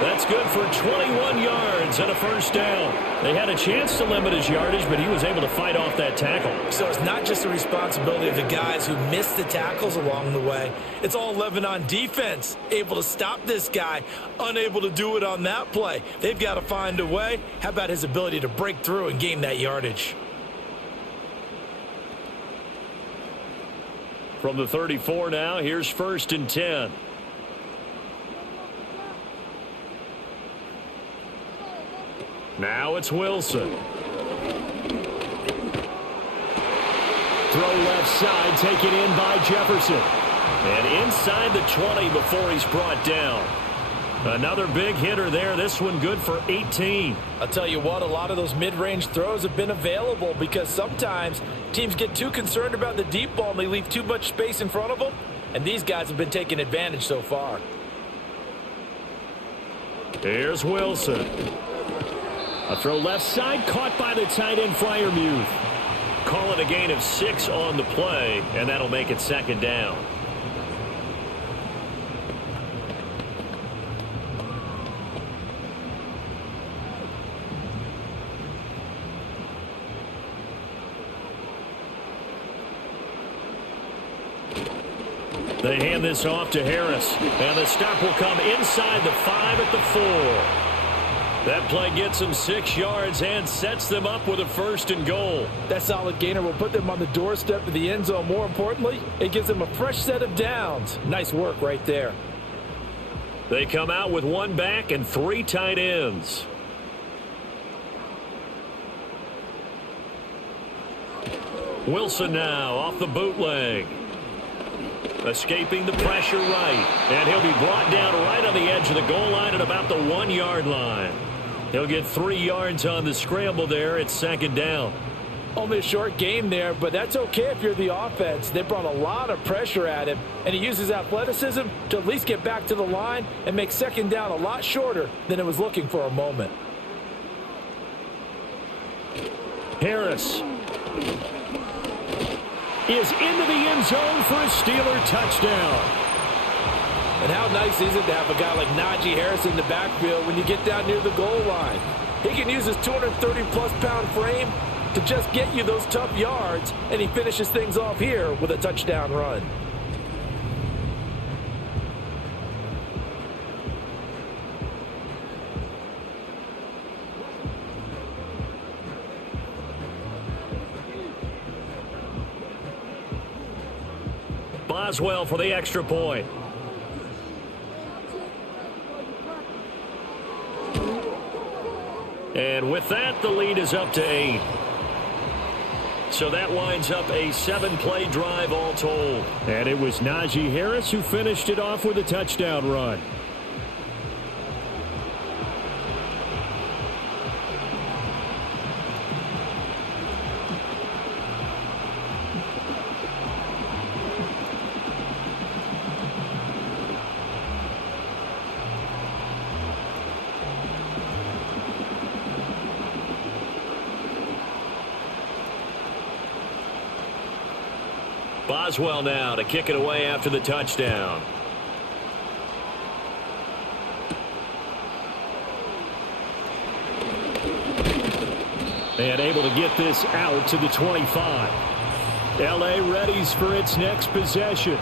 That's good for 21 yards and a first down. They had a chance to limit his yardage, but he was able to fight off that tackle. So it's not just the responsibility of the guys who missed the tackles along the way. It's all 11 on defense, able to stop this guy, unable to do it on that play. They've got to find a way. How about his ability to break through and gain that yardage? From the 34 now, here's 1st and 10. Now it's Wilson. Throw left side, taken in by Jefferson. And inside the 20 before he's brought down. Another big hitter there. This one good for 18. I'll tell you what, a lot of those mid-range throws have been available because sometimes teams get too concerned about the deep ball and they leave too much space in front of them. And these guys have been taking advantage so far. Here's Wilson. A throw left side, caught by the tight end Freiermuth. Call it a gain of 6 on the play, and that'll make it 2nd down. They hand this off to Harris, and the stop will come inside the 5 at the 4. That play gets them 6 yards and sets them up with a 1st and goal. That solid gainer will put them on the doorstep of the end zone. More importantly, it gives them a fresh set of downs. Nice work right there. They come out with 1 back and 3 tight ends. Wilson now off the bootleg. Escaping the pressure right. And he'll be brought down right on the edge of the goal line at about the 1-yard line. He'll get 3 yards on the scramble there. It's 2nd down. Only a short game there, but that's okay if you're the offense. They brought a lot of pressure at him, and he uses athleticism to at least get back to the line and make 2nd down a lot shorter than it was looking for a moment. Harris is into the end zone for a Steeler touchdown. And how nice is it to have a guy like Najee Harris in the backfield when you get down near the goal line? He can use his 230-plus pound frame to just get you those tough yards, and he finishes things off here with a touchdown run. Boswell for the extra point. And with that, the lead is up to 8. So that winds up a 7-play drive all told. And it was Najee Harris who finished it off with a touchdown run. Boswell now to kick it away after the touchdown. And able to get this out to the 25. LA readies for its next possession.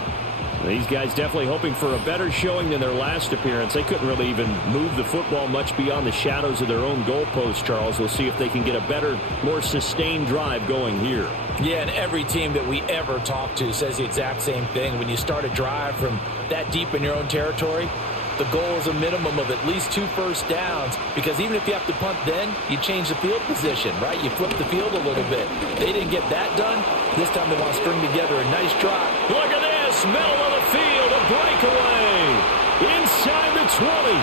These guys definitely hoping for a better showing than their last appearance. They couldn't really even move the football much beyond the shadows of their own goalpost, Charles. We'll see if they can get a better, more sustained drive going here. Yeah, and every team that we ever talk to says the exact same thing. When you start a drive from that deep in your own territory, the goal is a minimum of at least 2 first downs, because even if you have to punt then, you change the field position, right? You flip the field a little bit. They didn't get that done. This time they want to string together a nice drive. Look at this, middle of the field, a breakaway. Inside the 20.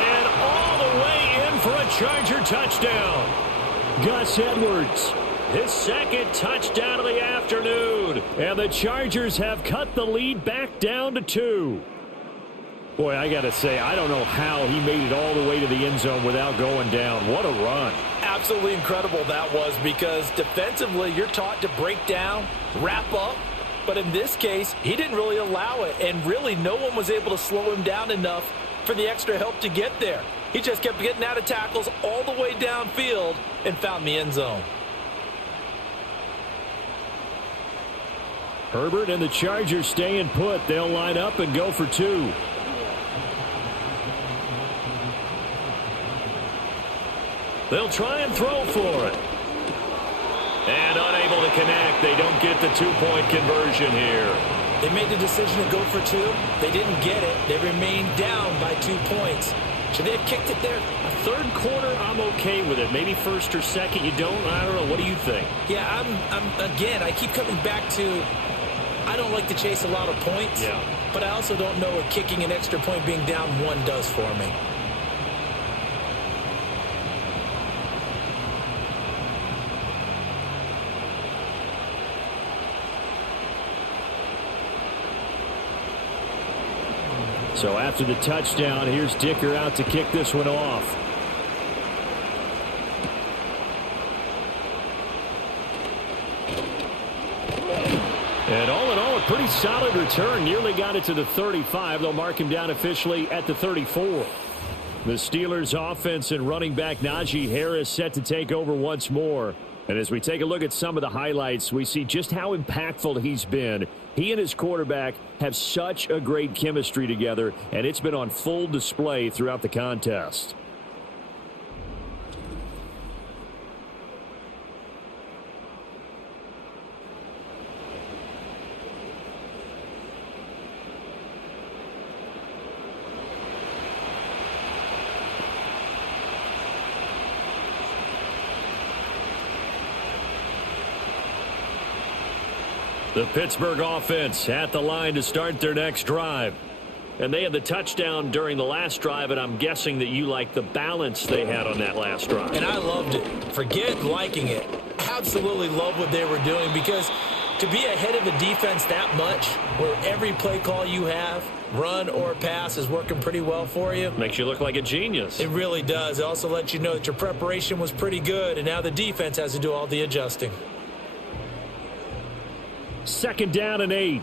And all the way in for a Charger touchdown. Gus Edwards, his 2nd touchdown of the afternoon. And the Chargers have cut the lead back down to 2. Boy, I got to say, I don't know how he made it all the way to the end zone without going down. What a run. Absolutely incredible that was, because defensively you're taught to break down, wrap up. But in this case, he didn't really allow it, and really no one was able to slow him down enough for the extra help to get there. He just kept getting out of tackles all the way downfield and found the end zone. Herbert and the Chargers staying put. They'll line up and go for 2. They'll try and throw for it. And unable to connect. They don't get the 2-point conversion here. They made the decision to go for 2. They didn't get it. They remained down by 2 points. Should they have kicked it there? Third quarter, I'm okay with it. Maybe first or second, you don't? I don't know. What do you think? Yeah, again, I keep coming back to I don't like to chase a lot of points. Yeah. But I also don't know what kicking an extra point being down 1 does for me. So after the touchdown, here's Dicker out to kick this one off. And all in all, a pretty solid return. Nearly got it to the 35. They'll mark him down officially at the 34. The Steelers offense and running back Najee Harris set to take over once more. And as we take a look at some of the highlights, we see just how impactful he's been. He and his quarterback have such a great chemistry together, and it's been on full display throughout the contest. The Pittsburgh offense at the line to start their next drive. And they had the touchdown during the last drive, and I'm guessing that you like the balance they had on that last drive. And I loved it. Forget liking it. Absolutely love what they were doing, because to be ahead of a defense that much, where every play call you have, run or pass, is working pretty well for you. Makes you look like a genius. It really does. It also lets you know that your preparation was pretty good, and now the defense has to do all the adjusting. 2nd down and 8.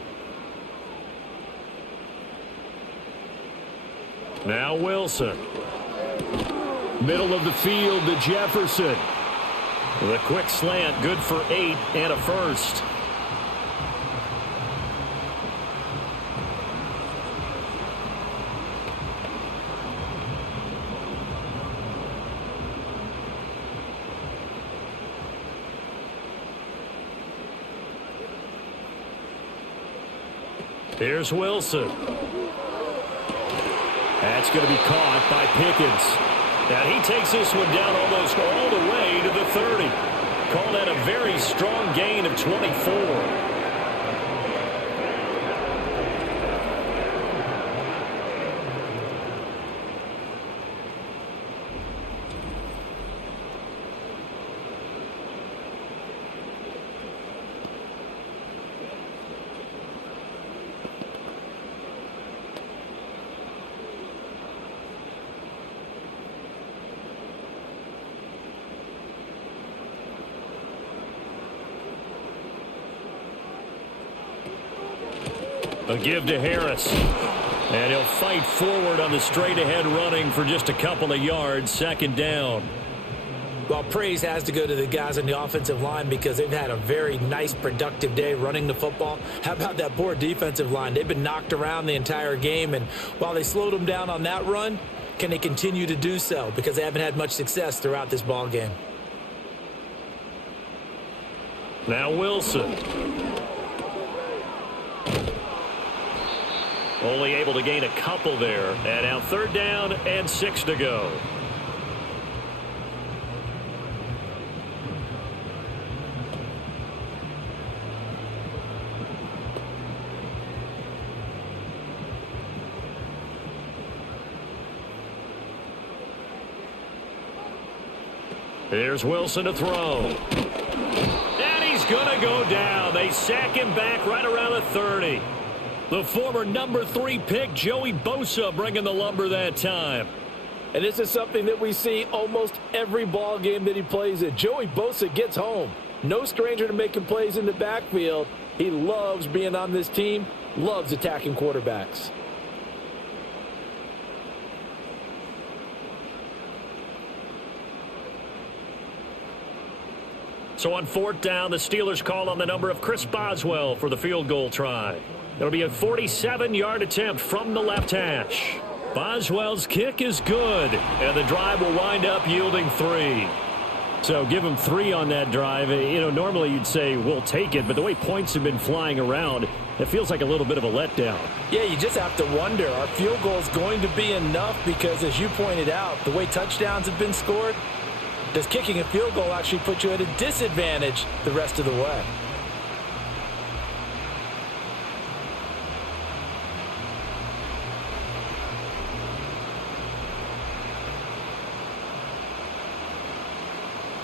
Now Wilson. Middle of the field to Jefferson. The quick slant, good for 8 and a first. Here's Wilson. That's going to be caught by Pickens. And he takes this one down almost all the way to the 30. Call that a very strong gain of 24. A give to Harris. And he'll fight forward on the straight-ahead running for just a couple of yards. 2nd down. Well, praise has to go to the guys on the offensive line, because they've had a very nice, productive day running the football. How about that poor defensive line? They've been knocked around the entire game, and while they slowed them down on that run, can they continue to do so? Because they haven't had much success throughout this ball game. Now Wilson. Only able to gain a couple there. And now 3rd down and 6 to go. Here's Wilson to throw. And he's going to go down. They sack him back right around the 30. The former number 3 pick, Joey Bosa, bringing the lumber that time. And this is something that we see almost every ball game that he plays in. Joey Bosa gets home. No stranger to making plays in the backfield. He loves being on this team, loves attacking quarterbacks. So on fourth down, the Steelers call on the number of Chris Boswell for the field goal try. It'll be a 47-yard attempt from the left hash. Boswell's kick is good, and the drive will wind up yielding 3. So give him 3 on that drive. You know, normally you'd say we'll take it, but the way points have been flying around, it feels like a little bit of a letdown. Yeah, you just have to wonder, are field goals going to be enough? Because as you pointed out, the way touchdowns have been scored, does kicking a field goal actually put you at a disadvantage the rest of the way?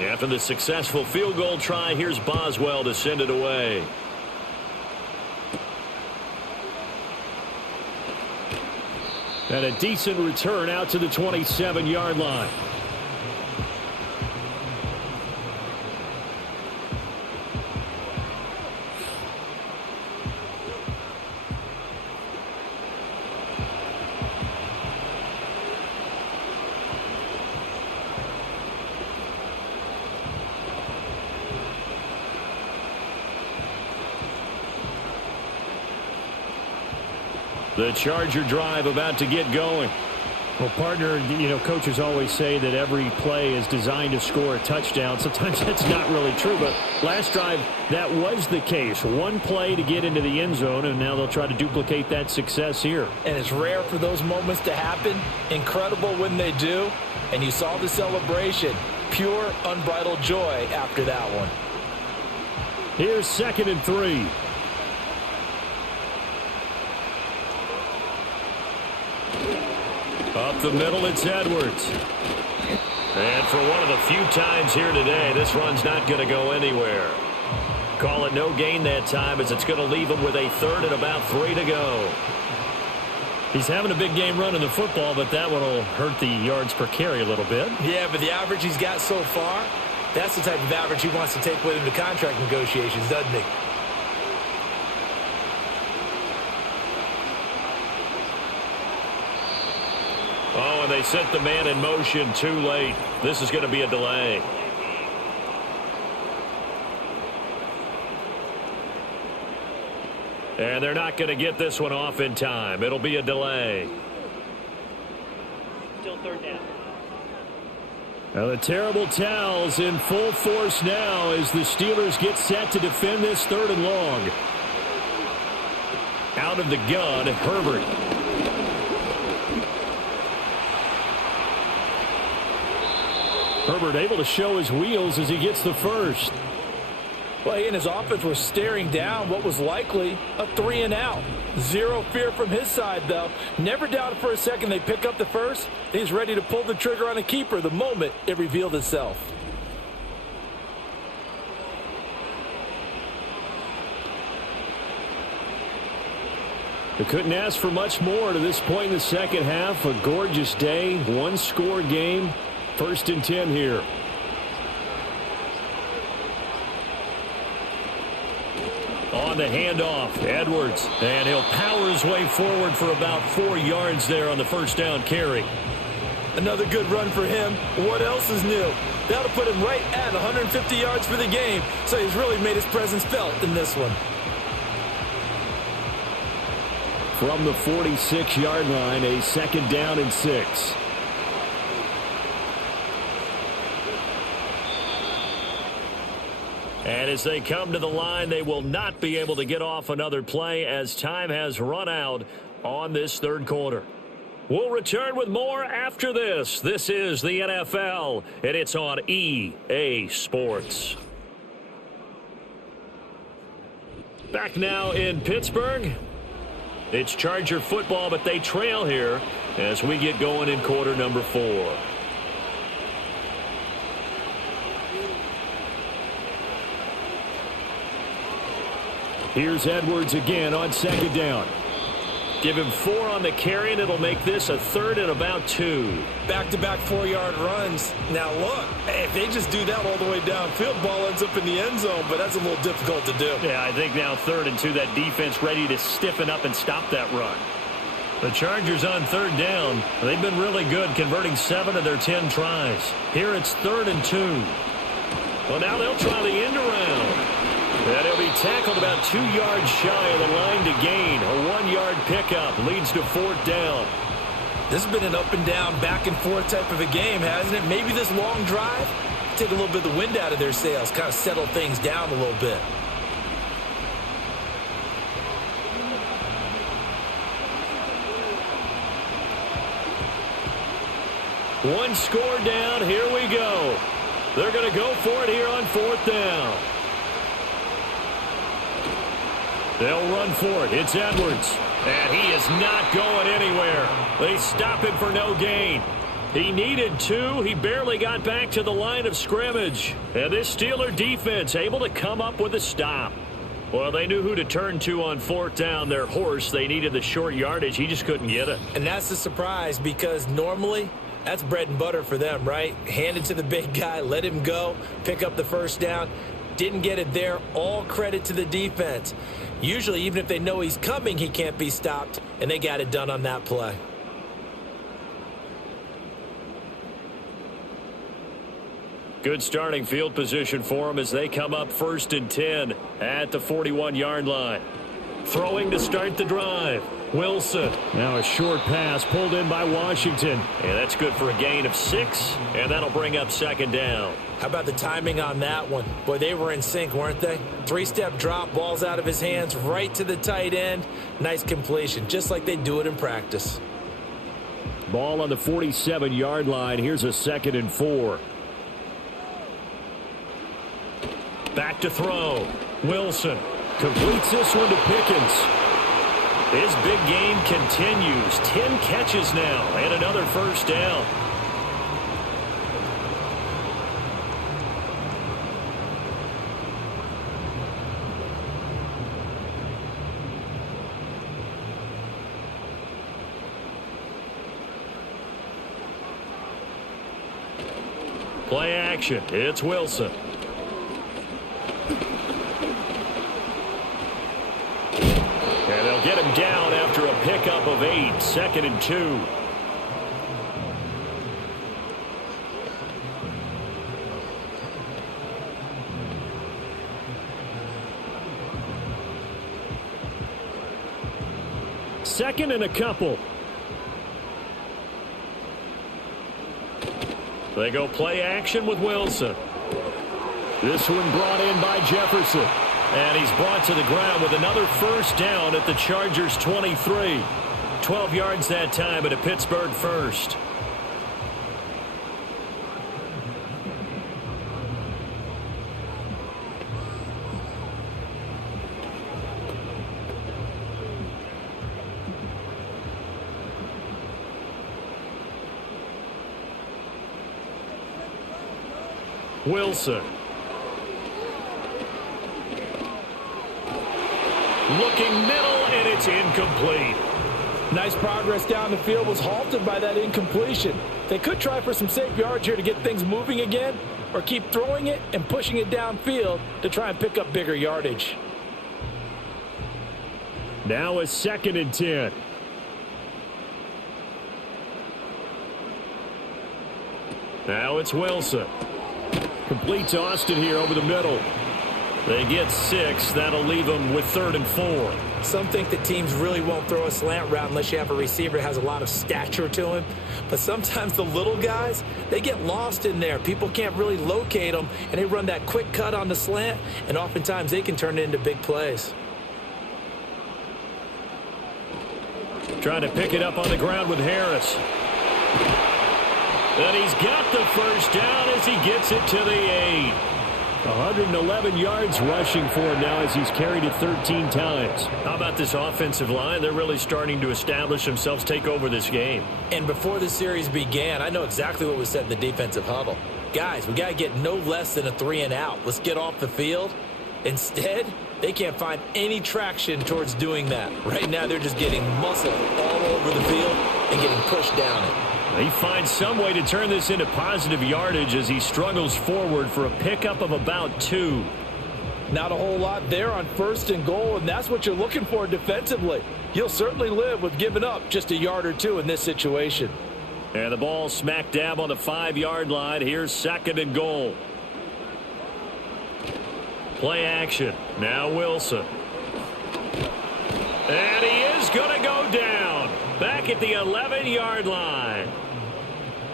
After the successful field goal try, here's Boswell to send it away. And a decent return out to the 27-yard line. The Charger drive about to get going. Well, partner, you know, coaches always say that every play is designed to score a touchdown. Sometimes that's not really true, but last drive, that was the case. One play to get into the end zone, and now they'll try to duplicate that success here. And it's rare for those moments to happen. Incredible when they do. And you saw the celebration. Pure, unbridled joy after that one. Here's 2nd and 3. Up the middle, it's Edwards. And for one of the few times here today, this run's not going to go anywhere. Call it no gain that time, as it's going to leave him with a 3rd and about 3 to go. He's having a big game running the football, but that one will hurt the yards per carry a little bit. Yeah, but the average he's got so far, that's the type of average he wants to take with him to contract negotiations, doesn't he? Oh, and they set the man in motion too late. This is going to be a delay. And they're not going to get this one off in time. It'll be a delay. Still 3rd down. Now the terrible towels in full force now as the Steelers get set to defend this 3rd and long. Out of the gun, Herbert. Herbert able to show his wheels as he gets the first. Well, he and his offense were staring down what was likely a 3 and out. Zero fear from his side, though. Never doubted for a second they pick up the first. He's ready to pull the trigger on a keeper the moment it revealed itself. They couldn't ask for much more to this point in the second half. A gorgeous day, one-score game. 1st and 10 here. On the handoff, Edwards. And he'll power his way forward for about 4 yards there on the 1st down carry. Another good run for him. What else is new? That'll put him right at 150 yards for the game. So he's really made his presence felt in this one. From the 46-yard line, a 2nd down and 6. And as they come to the line, they will not be able to get off another play as time has run out on this 3rd quarter. We'll return with more after this. This is the NFL, and it's on EA Sports. Back now in Pittsburgh. It's Charger football, but they trail here as we get going in quarter number 4. Here's Edwards again on 2nd down. Give him 4 on the carry, and it'll make this a 3rd and about 2. Back-to-back 4-yard runs. Now, look, if they just do that all the way downfield, ball ends up in the end zone, but that's a little difficult to do. Yeah, I think now 3rd and 2, that defense ready to stiffen up and stop that run. The Chargers on 3rd down. They've been really good, converting 7 of their 10 tries. Here it's 3rd and 2. Well, now they'll try the end around. And he'll be tackled about 2 yards shy of the line to gain. A 1-yard pickup leads to 4th down. This has been an up and down, back and forth type of a game, hasn't it? Maybe this long drive, take a little bit of the wind out of their sails, kind of settle things down a little bit. One score down. Here we go. They're going to go for it here on 4th down. They'll run for it. It's Edwards. And he is not going anywhere. They stop him for no gain. He needed 2. He barely got back to the line of scrimmage. And this Steeler defense able to come up with a stop. Well, they knew who to turn to on 4th down. Their horse, they needed the short yardage. He just couldn't get it. And that's the surprise, because normally that's bread and butter for them, right? Hand it to the big guy, let him go, pick up the first down. Didn't get it there. All credit to the defense. Usually, even if they know he's coming, he can't be stopped, and they got it done on that play. Good starting field position for them as they come up 1st and 10 at the 41-yard line. Throwing to start the drive. Wilson. Now a short pass pulled in by Washington. And that's good for a gain of 6, and that'll bring up 2nd down. How about the timing on that one? Boy, they were in sync, weren't they? 3-step drop, ball's out of his hands, right to the tight end. Nice completion, just like they do it in practice. Ball on the 47-yard line. Here's a 2nd and 4. Back to throw. Wilson completes this one to Pickens. His big game continues. 10 catches now and another first down. Play action. It's Wilson. And they'll get him down after a pickup of 8. 2nd and 2. Second and a couple. They go play action with Wilson. This one brought in by Jefferson. And he's brought to the ground with another first down at the Chargers' 23. 12 yards that time at a Pittsburgh first. Wilson. Looking middle, and it's incomplete. Nice progress down the field, was halted by that incompletion. They could try for some safe yards here to get things moving again, or keep throwing it and pushing it downfield to try and pick up bigger yardage. Now a 2nd and 10. Now it's Wilson. Complete to Austin here over the middle. They get 6. That'll leave them with 3rd and 4. Some think that teams really won't throw a slant route unless you have a receiver that has a lot of stature to him. But sometimes the little guys, they get lost in there. People can't really locate them, and they run that quick cut on the slant, and oftentimes they can turn it into big plays. Trying to pick it up on the ground with Harris. And he's got the first down as he gets it to the 8. 111 yards rushing for him now as he's carried it 13 times. How about this offensive line? They're really starting to establish themselves, take over this game. And before the series began, I know exactly what was said in the defensive huddle. Guys, we got to get no less than a 3 and out. Let's get off the field. Instead, they can't find any traction towards doing that. Right now, they're just getting muscle all over the field and getting pushed down it. He finds some way to turn this into positive yardage as he struggles forward for a pickup of about 2. Not a whole lot there on 1st and goal, and that's what you're looking for defensively. You'll certainly live with giving up just a yard or 2 in this situation. And the ball smack dab on the 5-yard line. Here's 2nd and goal. Play action. Now Wilson. And he is going to go down. Back at the 11-yard line.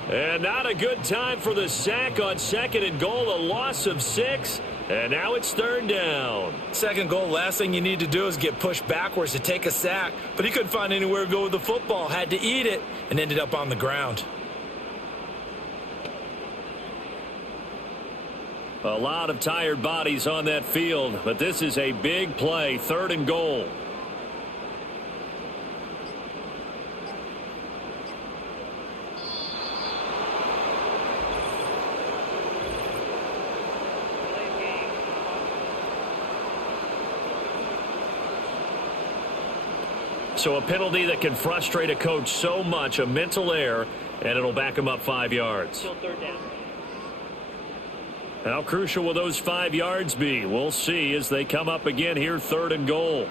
And not a good time for the sack on 2nd and goal. A loss of 6. And now it's 3rd down. 2nd goal, last thing you need to do is get pushed backwards to take a sack. But he couldn't find anywhere to go with the football. Had to eat it and ended up on the ground. A lot of tired bodies on that field. But this is a big play. 3rd and goal. So a penalty that can frustrate a coach so much, a mental error, and it'll back him up 5 yards. Still 3rd down. How crucial will those 5 yards be? We'll see as they come up again here, 3rd and goal.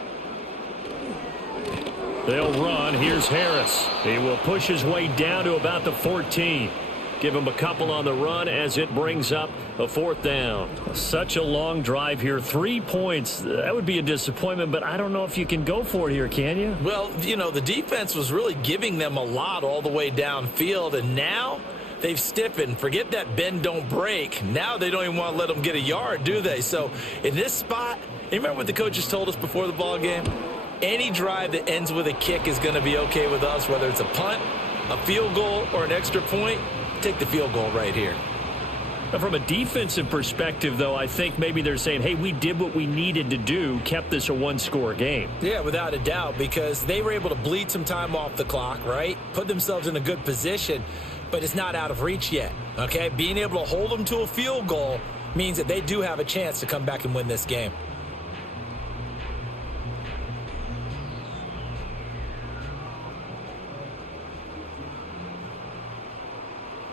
They'll run. Here's Harris. He will push his way down to about the 14. Give him a couple on the run as it brings up a 4th down. Such a long drive here. 3 points. That would be a disappointment, but I don't know if you can go for it here, can you? Well, you know, the defense was really giving them a lot all the way downfield, and now they've stiffened. Forget that bend, don't break. Now they don't even want to let them get a yard, do they? So in this spot, you remember what the coaches told us before the ball game? Any drive that ends with a kick is going to be okay with us, whether it's a punt, a field goal, or an extra point. Take the field goal right here. From a defensive perspective, though, I think maybe they're saying, hey, we did what we needed to do, kept this a 1-score game. Yeah, without a doubt, because they were able to bleed some time off the clock, right? Put themselves in a good position, but it's not out of reach yet, okay? Being able to hold them to a field goal means that they do have a chance to come back and win this game.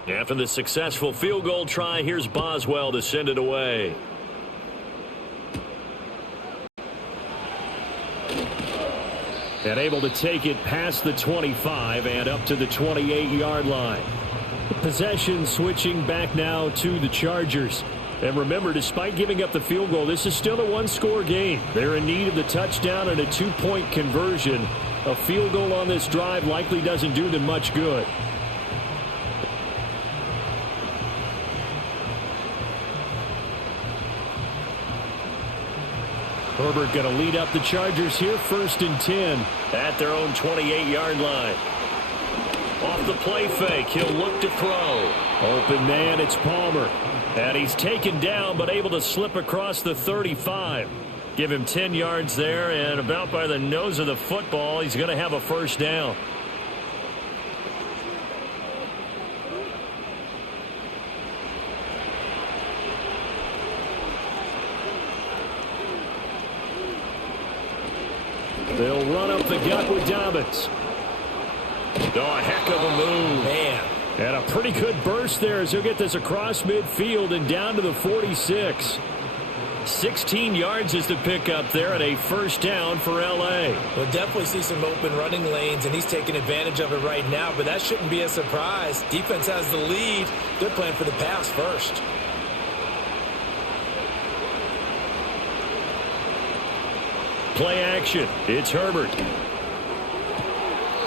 After the successful field goal try, here's Boswell to send it away. And able to take it past the 25 and up to the 28-yard line. Possession switching back now to the Chargers. And remember, despite giving up the field goal, this is still a 1-score game. They're in need of the touchdown and a 2-point conversion. A field goal on this drive likely doesn't do them much good. Herbert going to lead up the Chargers here, 1st and 10 at their own 28-yard line. Off the play fake, he'll look to throw. Open man, it's Palmer. And he's taken down, but able to slip across the 35. Give him 10 yards there, and about by the nose of the football, he's going to have a 1st down. They'll run up the gut with Dobbins. Oh, a heck of a move. Man. And a pretty good burst there as he'll get this across midfield and down to the 46. 16 yards is the pickup there and a 1st down for L.A. We'll definitely see some open running lanes, and he's taking advantage of it right now, but that shouldn't be a surprise. Defense has the lead. They're playing for the pass first. Play action. It's Herbert.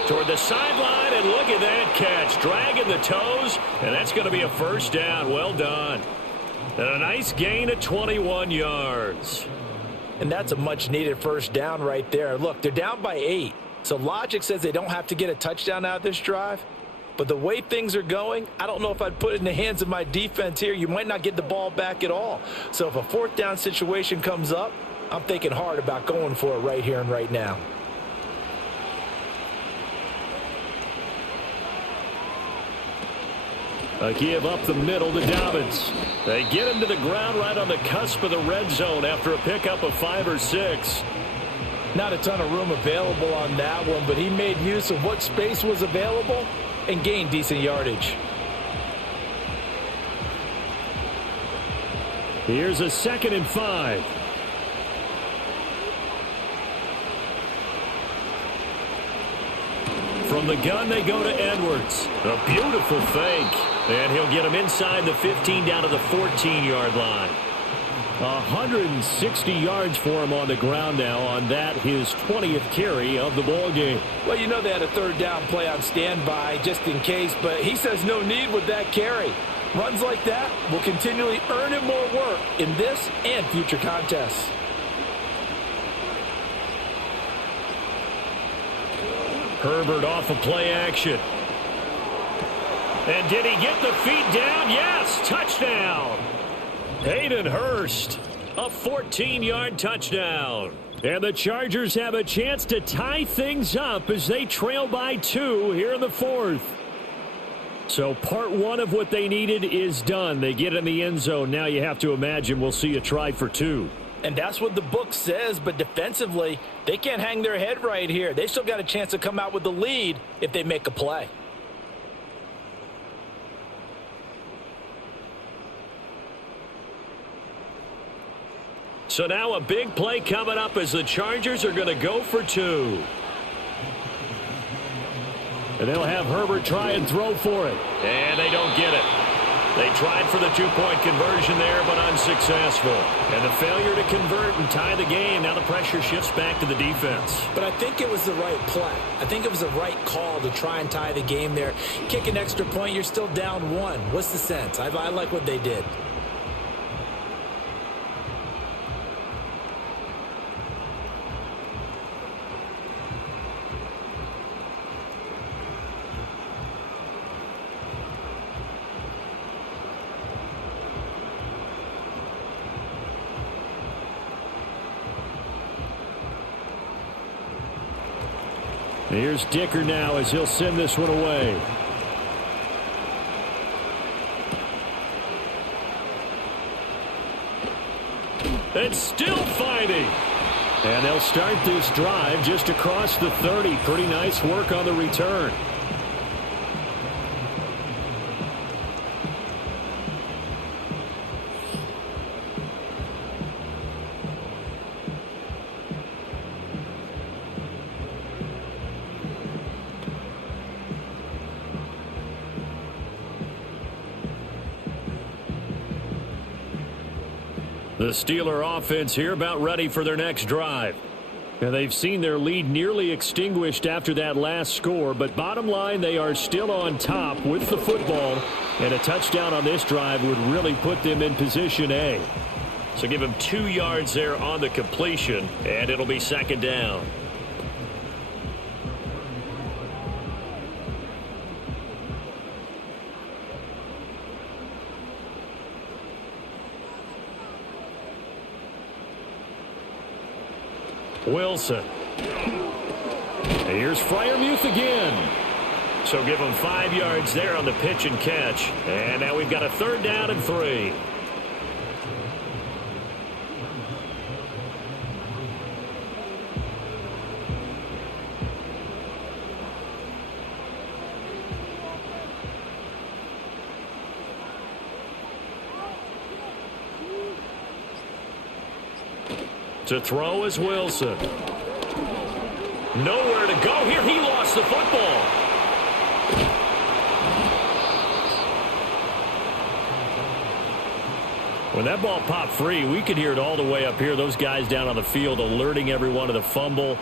Toward the sideline, and look at that catch. Dragging the toes, and that's going to be a 1st down. Well done. And a nice gain of 21 yards. And that's a much-needed 1st down right there. Look, they're down by 8. So logic says they don't have to get a touchdown out of this drive. But the way things are going, I don't know if I'd put it in the hands of my defense here. You might not get the ball back at all. So if a 4th down situation comes up, I'm thinking hard about going for it right here and right now. A give up the middle to Dobbins. They get him to the ground right on the cusp of the red zone after a pickup of 5 or 6. Not a ton of room available on that one, but he made use of what space was available and gained decent yardage. Here's a 2nd and 5. From the gun, they go to Edwards. A beautiful fake. And he'll get him inside the 15 down to the 14-yard line. 160 yards for him on the ground now on that, his 20th carry of the ball game. Well, you know they had a third down play on standby just in case, but he says no need with that carry. Runs like that will continually earn him more work in this and future contests. Herbert off of play action. And did he get the feet down? Yes, touchdown. Hayden Hurst, a 14-yard touchdown. And the Chargers have a chance to tie things up as they trail by 2 here in the fourth. So part one of what they needed is done. They get in the end zone. Now you have to imagine we'll see a try for 2. And that's what the book says, but defensively, they can't hang their head right here. They still got a chance to come out with the lead if they make a play. So now a big play coming up as the Chargers are going to go for 2. And they'll have Herbert try and throw for it. And they don't get it. They tried for the 2-point conversion there, but unsuccessful. And the failure to convert and tie the game. Now the pressure shifts back to the defense. But I think it was the right play. I think it was the right call to try and tie the game there. Kick an extra point, you're still down 1. What's the sense? I like what they did. Here's Dicker now as he'll send this one away. And still fighting. And they'll start this drive just across the 30. Pretty nice work on the return. The Steeler offense here about ready for their next drive. And they've seen their lead nearly extinguished after that last score, but bottom line, they are still on top with the football, and a touchdown on this drive would really put them in position A. So give them 2 yards there on the completion, and it'll be second down. Wilson. And here's Freiermuth again. So give him 5 yards there on the pitch and catch. And now we've got a third down and 3. To throw is Wilson. Nowhere to go here. He lost the football. When that ball popped free, we could hear it all the way up here. Those guys down on the field alerting everyone of the fumble.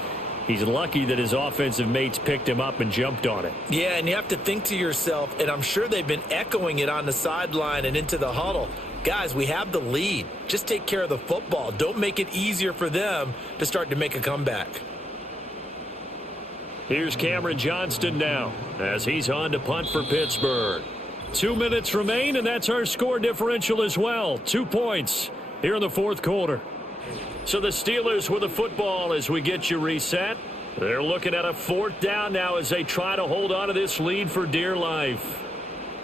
He's lucky that his offensive mates picked him up and jumped on it. Yeah, and you have to think to yourself, and I'm sure they've been echoing it on the sideline and into the huddle. Guys, we have the lead. Just take care of the football. Don't make it easier for them to start to make a comeback. Here's Cameron Johnston now as he's on to punt for Pittsburgh. 2 minutes remain, and that's our score differential as well. 2 points here in the fourth quarter. So the Steelers with the football as we get you reset. They're looking at a fourth down now as they try to hold on to this lead for dear life.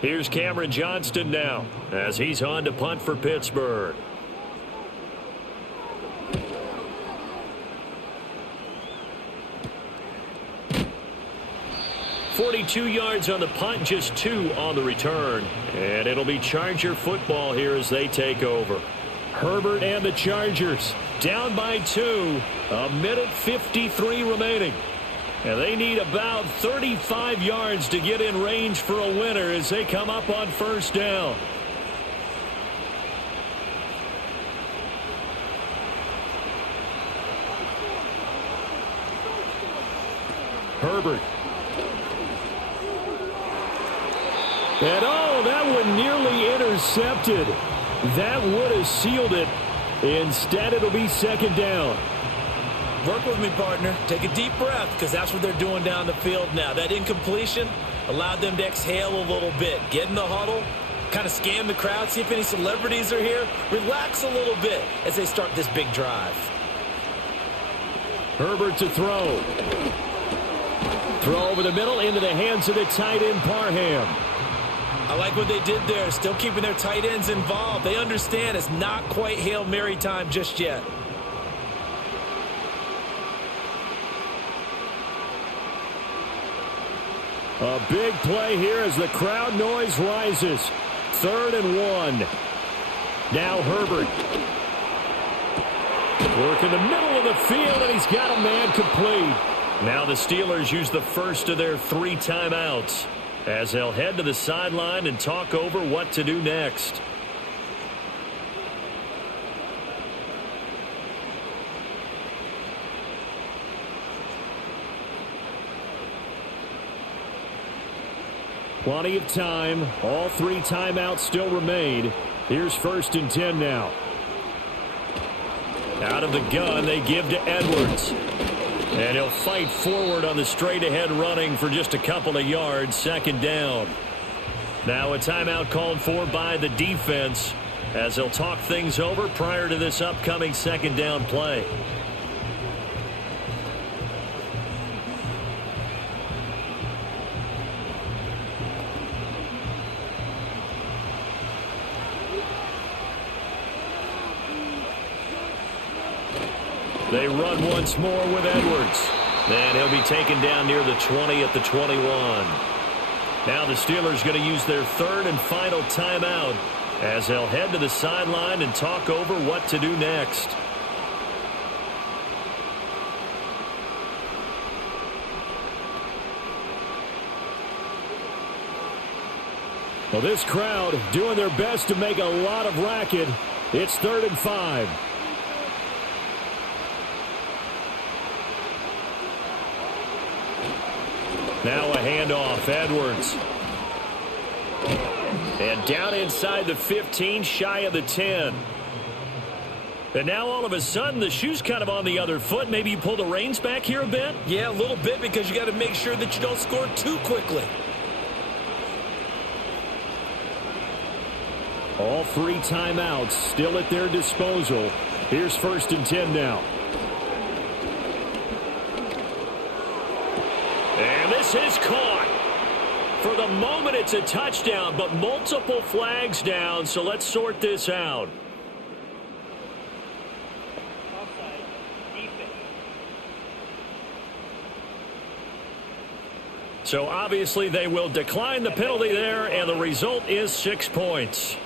Here's Cameron Johnston now as he's on to punt for Pittsburgh. .42 yards on the punt, just 2 on the return. And it'll be Charger football here as they take over. Herbert and the Chargers down by 2. 1:53 remaining. And they need about 35 yards to get in range for a winner as they come up on first down. Herbert. And oh, that one nearly intercepted. That would have sealed it. Instead, it'll be second down. Work with me, partner. Take a deep breath, because that's what they're doing down the field now. That incompletion allowed them to exhale a little bit. Get in the huddle, kind of scan the crowd, see if any celebrities are here. Relax a little bit as they start this big drive. Herbert to throw. Throw over the middle into the hands of the tight end, Parham. I like what they did there, still keeping their tight ends involved. They understand it's not quite Hail Mary time just yet. A big play here as the crowd noise rises. 3rd and 1. Now Herbert. Work in the middle of the field, and he's got a man complete. Now the Steelers use the first of their 3 timeouts as they'll head to the sideline and talk over what to do next. Plenty of time. All 3 timeouts still remain. Here's 1st and 10 now. Out of the gun, they give to Edwards. And he'll fight forward on the straight-ahead running for just a couple of yards. 2nd down. Now a timeout called for by the defense as they'll talk things over prior to this upcoming 2nd down play. They run once more with Edwards. And he'll be taken down near the 20 at the 21. Now the Steelers going to use their 3rd and final timeout as they'll head to the sideline and talk over what to do next. Well, this crowd doing their best to make a lot of racket. It's 3rd and 5. Now a handoff, Edwards. And down inside the 15, shy of the 10. And now all of a sudden the shoe's kind of on the other foot. Maybe you pull the reins back here a bit? Yeah, a little bit, because you got to make sure that you don't score too quickly. All 3 timeouts still at their disposal. Here's 1st and 10 now. And this is caught. For the moment, it's a touchdown, but multiple flags down, so let's sort this out. So obviously they will decline the penalty there, and the result is 6 points.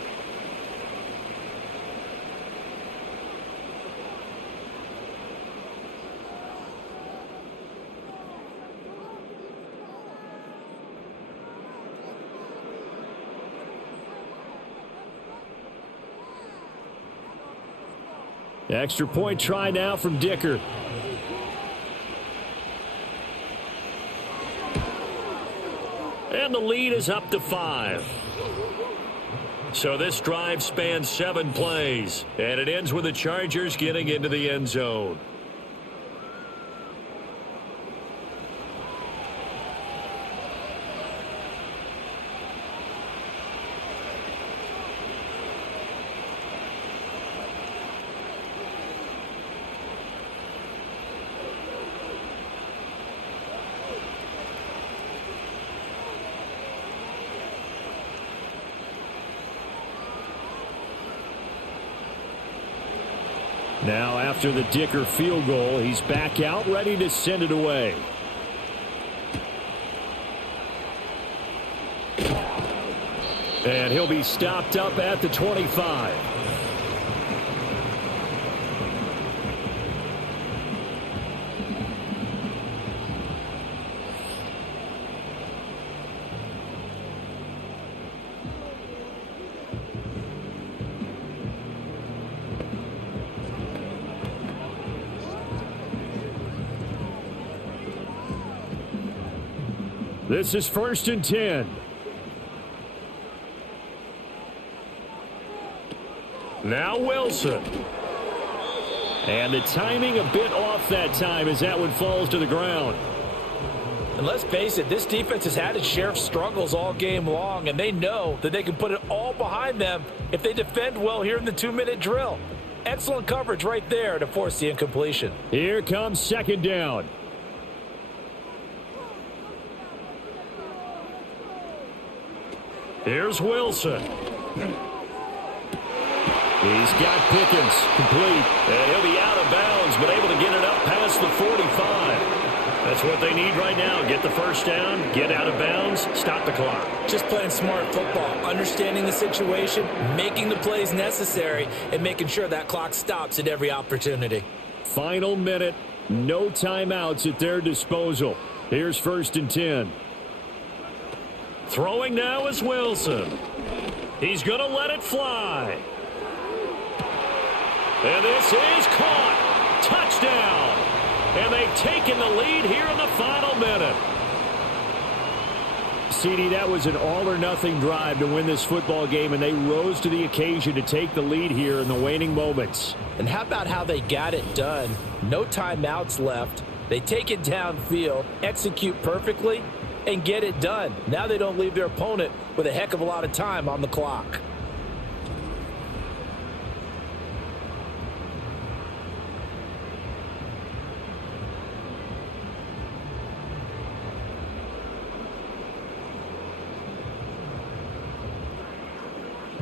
Extra point try now from Dicker. And the lead is up to 5. So this drive spans 7 plays, and it ends with the Chargers getting into the end zone. Now after the Dicker field goal, he's back out ready to send it away. And he'll be stopped up at the 25. This is 1st and 10. Now Wilson. And the timing a bit off that time as that one falls to the ground. And let's face it, this defense has had its share of struggles all game long, and they know that they can put it all behind them if they defend well here in the 2-minute drill. Excellent coverage right there to force the incompletion. Here comes 2nd down. Here's Wilson. He's got Pickens complete. And he'll be out of bounds, but able to get it up past the 45. That's what they need right now. Get the first down, get out of bounds, stop the clock. Just playing smart football, understanding the situation, making the plays necessary, and making sure that clock stops at every opportunity. Final minute, no timeouts at their disposal. Here's 1st and 10. Throwing now is Wilson. He's going to let it fly. And this is caught. Touchdown. And they've taken the lead here in the final minute. CD, that was an all-or-nothing drive to win this football game, and they rose to the occasion to take the lead here in the waning moments. And how about how they got it done? No timeouts left. They take it downfield, execute perfectly, and get it done. Now they don't leave their opponent with a heck of a lot of time on the clock.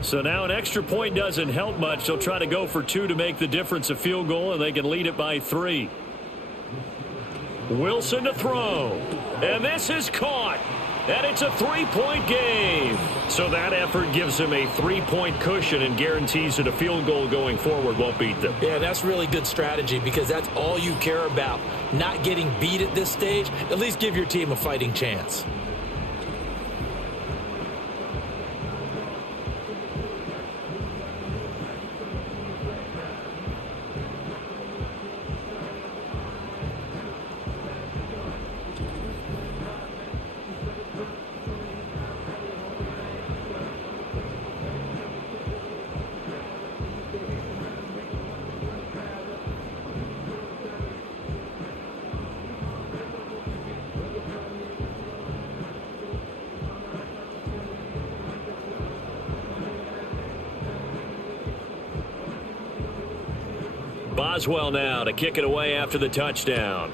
So now an extra point doesn't help much. They'll try to go for 2 to make the difference a field goal, and they can lead it by 3. Wilson to throw. And this is caught. And it's a 3-point game. So that effort gives him a 3-point cushion and guarantees that a field goal going forward won't beat them. Yeah, that's really good strategy because that's all you care about. Not getting beat at this stage. At least give your team a fighting chance. Boswell now to kick it away after the touchdown.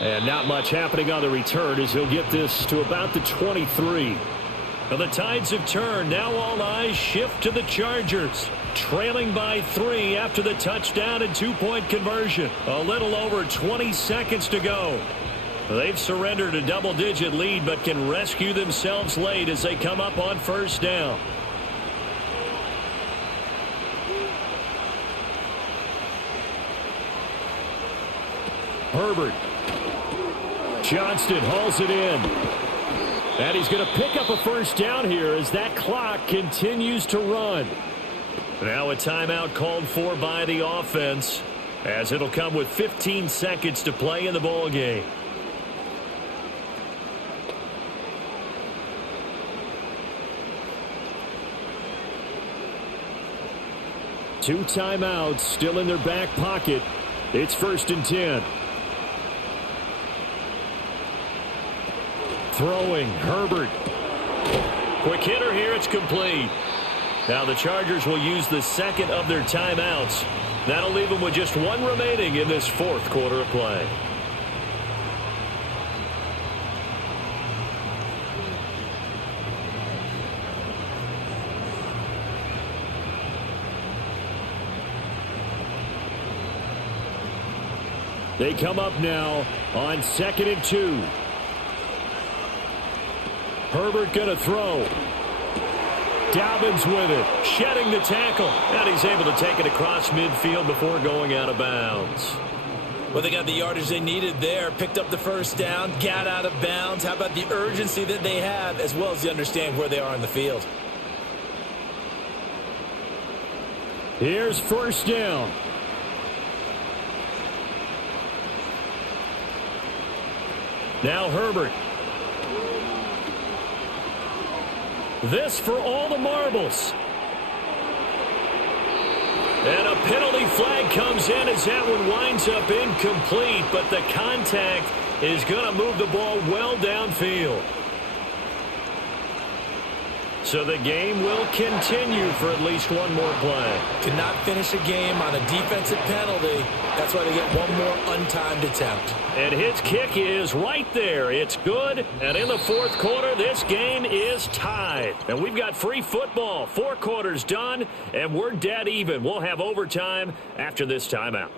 And not much happening on the return as he'll get this to about the 23. Now the tides have turned. Now all eyes shift to the Chargers. Trailing by 3 after the touchdown and 2-point conversion. A little over 20 seconds to go. They've surrendered a double-digit lead but can rescue themselves late as they come up on 1st down. Herbert. Johnston hauls it in. And he's going to pick up a 1st down here as that clock continues to run. Now a timeout called for by the offense as it'll come with 15 seconds to play in the ball game. Two timeouts still in their back pocket. It's 1st and 10. Throwing, Herbert. Quick hitter here, it's complete. Now the Chargers will use the second of their timeouts. That'll leave them with just 1 remaining in this 4th quarter of play. They come up now on 2nd and 2. Herbert going to throw. Dobbins with it, shedding the tackle, and he's able to take it across midfield before going out of bounds. Well, they got the yardage they needed there, picked up the 1st down, got out of bounds. How about the urgency that they have as well as the understanding where they are in the field? Here's 1st down. Now Herbert. This for all the marbles. And a penalty flag comes in as that one winds up incomplete, but the contact is going to move the ball well downfield. So the game will continue for at least one more play. Cannot finish a game on a defensive penalty. That's why they get one more untimed attempt. And his kick is right there. It's good. And in the fourth quarter, this game is tied. And we've got free football. 4 quarters done, and we're dead even. We'll have overtime after this timeout.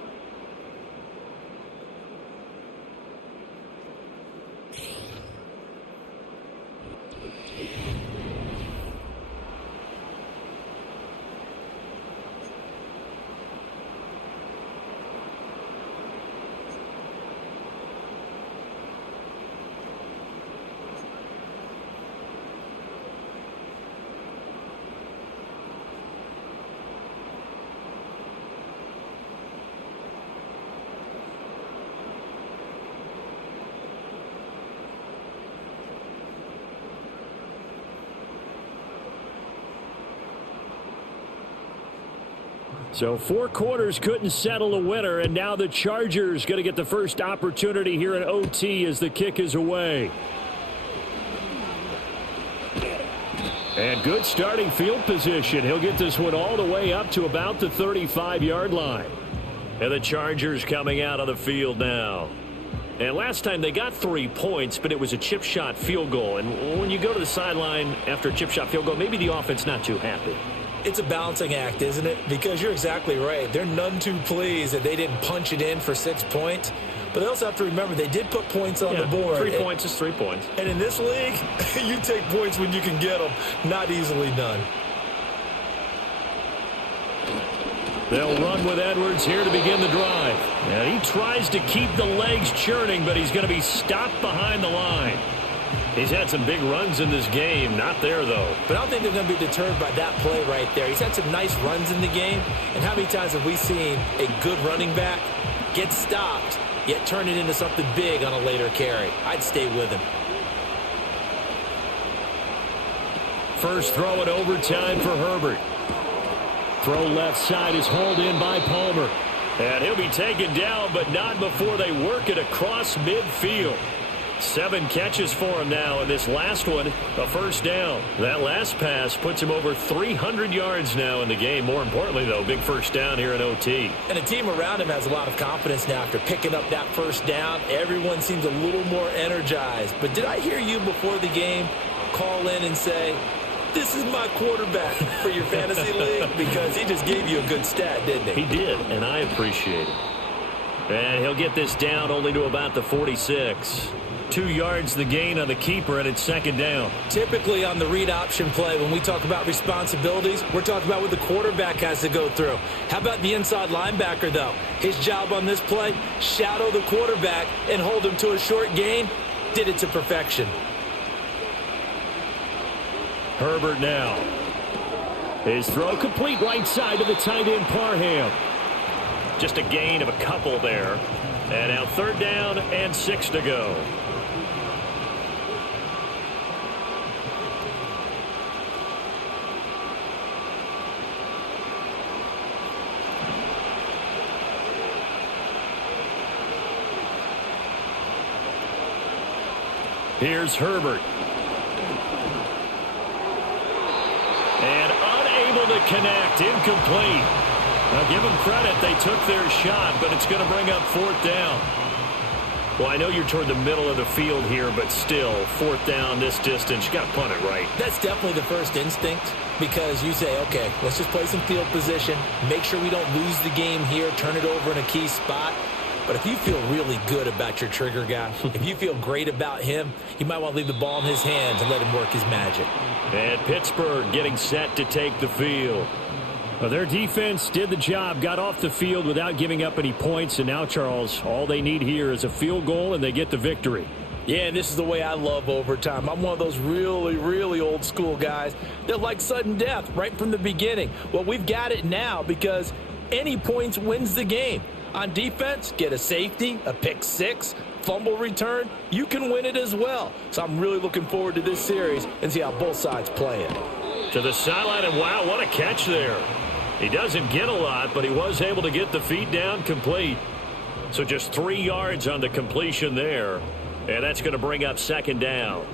So 4 quarters couldn't settle a winner, and now the Chargers going to get the first opportunity here in OT as the kick is away. And good starting field position. He'll get this one all the way up to about the 35-yard line. And the Chargers coming out of the field now. And last time they got 3 points, but it was a chip shot field goal. And when you go to the sideline after a chip shot field goal, maybe the offense not too happy. It's a balancing act, isn't it? Because you're exactly right. They're none too pleased that they didn't punch it in for 6 points. But they also have to remember they did put points on the board. 3 points is 3 points. And in this league, you take points when you can get them. Not easily done. They'll run with Edwards here to begin the drive. And he tries to keep the legs churning, but he's going to be stopped behind the line. He's had some big runs in this game. Not there, though. But I don't think they're going to be deterred by that play right there. He's had some nice runs in the game. And how many times have we seen a good running back get stopped, yet turn it into something big on a later carry? I'd stay with him. First throw in overtime for Herbert. Throw left side is hauled in by Palmer. And he'll be taken down, but not before they work it across midfield. 7 catches for him now, and this last one, a first down. That last pass puts him over 300 yards now in the game. More importantly, though, big first down here in OT. And the team around him has a lot of confidence now after picking up that first down. Everyone seems a little more energized. But did I hear you before the game call in and say, this is my quarterback for your fantasy league? Because he just gave you a good stat, didn't he? He did, and I appreciate it. And he'll get this down only to about the 46. 2 yards the gain on the keeper, and it's second down. Typically on the read option play, when we talk about responsibilities, we're talking about what the quarterback has to go through. How about the inside linebacker, though? His job on this play, shadow the quarterback and hold him to a short gain. Did it to perfection. Herbert now. His throw complete right side to the tight end Parham. Just a gain of a couple there. And now third down and 6 to go. Here's Herbert. And unable to connect. Incomplete. Now give them credit. They took their shot, but it's going to bring up fourth down. Well, I know you're toward the middle of the field here, but still, fourth down this distance, you got to punt it right. That's definitely the first instinct, because you say, okay, let's just play some field position, make sure we don't lose the game here, turn it over in a key spot. But if you feel really good about your trigger guy, if you feel great about him, you might want to leave the ball in his hands and let him work his magic. And Pittsburgh getting set to take the field. Well, their defense did the job, got off the field without giving up any points, and now, Charles, all they need here is a field goal, and they get the victory. Yeah, and this is the way I love overtime. I'm one of those really, really old school guys that like sudden death right from the beginning. Well, we've got it now because any points wins the game. On defense, get a safety, a pick six, fumble return, you can win it as well. So I'm really looking forward to this series and see how both sides play it. To the sideline, and wow, what a catch there. He doesn't get a lot, but he was able to get the feet down complete. So just 3 yards on the completion there, and that's going to bring up second down.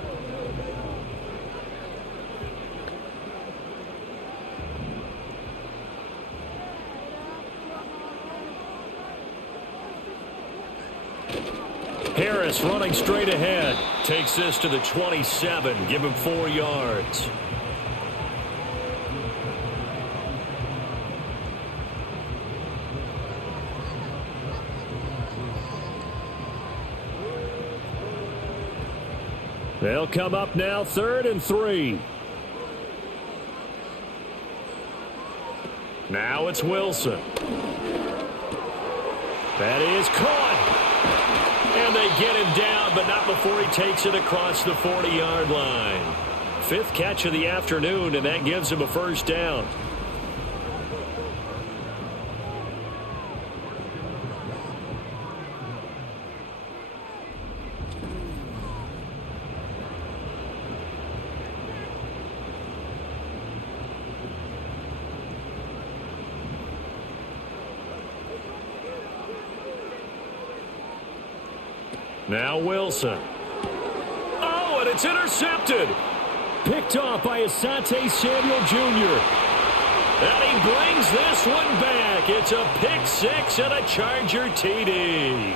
Harris running straight ahead. Takes this to the 27. Give him 4 yards. They'll come up now 3rd and 3. Now it's Wilson. That is caught. And they get him down, but not before he takes it across the 40-yard line. 5th catch of the afternoon, and that gives him a first down. Now Wilson. Oh, and it's intercepted. Picked off by Asante Samuel Jr. And he brings this one back. It's a pick 6 and a Charger TD.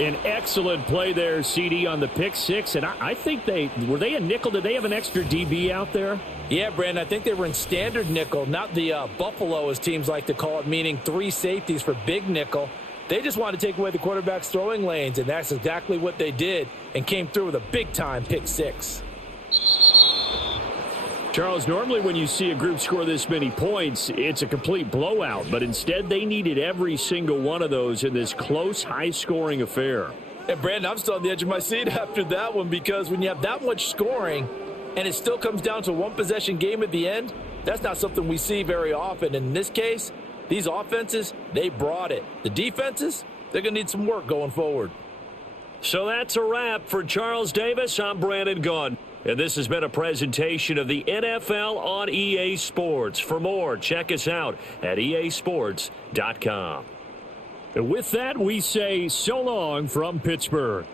An excellent play there, CD, on the pick 6. And I think were they a nickel? Did they have an extra DB out there? Yeah, Brandon, I think they were in standard nickel, not the Buffalo, as teams like to call it, meaning 3 safeties for big nickel. They just wanted to take away the quarterback's throwing lanes, and that's exactly what they did and came through with a big-time pick 6. Charles, normally when you see a group score this many points, it's a complete blowout. But instead, they needed every single one of those in this close, high-scoring affair. And, Brandon, I'm still on the edge of my seat after that one because when you have that much scoring and it still comes down to a one-possession game at the end, that's not something we see very often. In this case, these offenses, they brought it. The defenses, they're going to need some work going forward. So that's a wrap for Charles Davis. I'm Brandon Gunn. And this has been a presentation of the NFL on EA Sports. For more, check us out at easports.com. And with that, we say so long from Pittsburgh.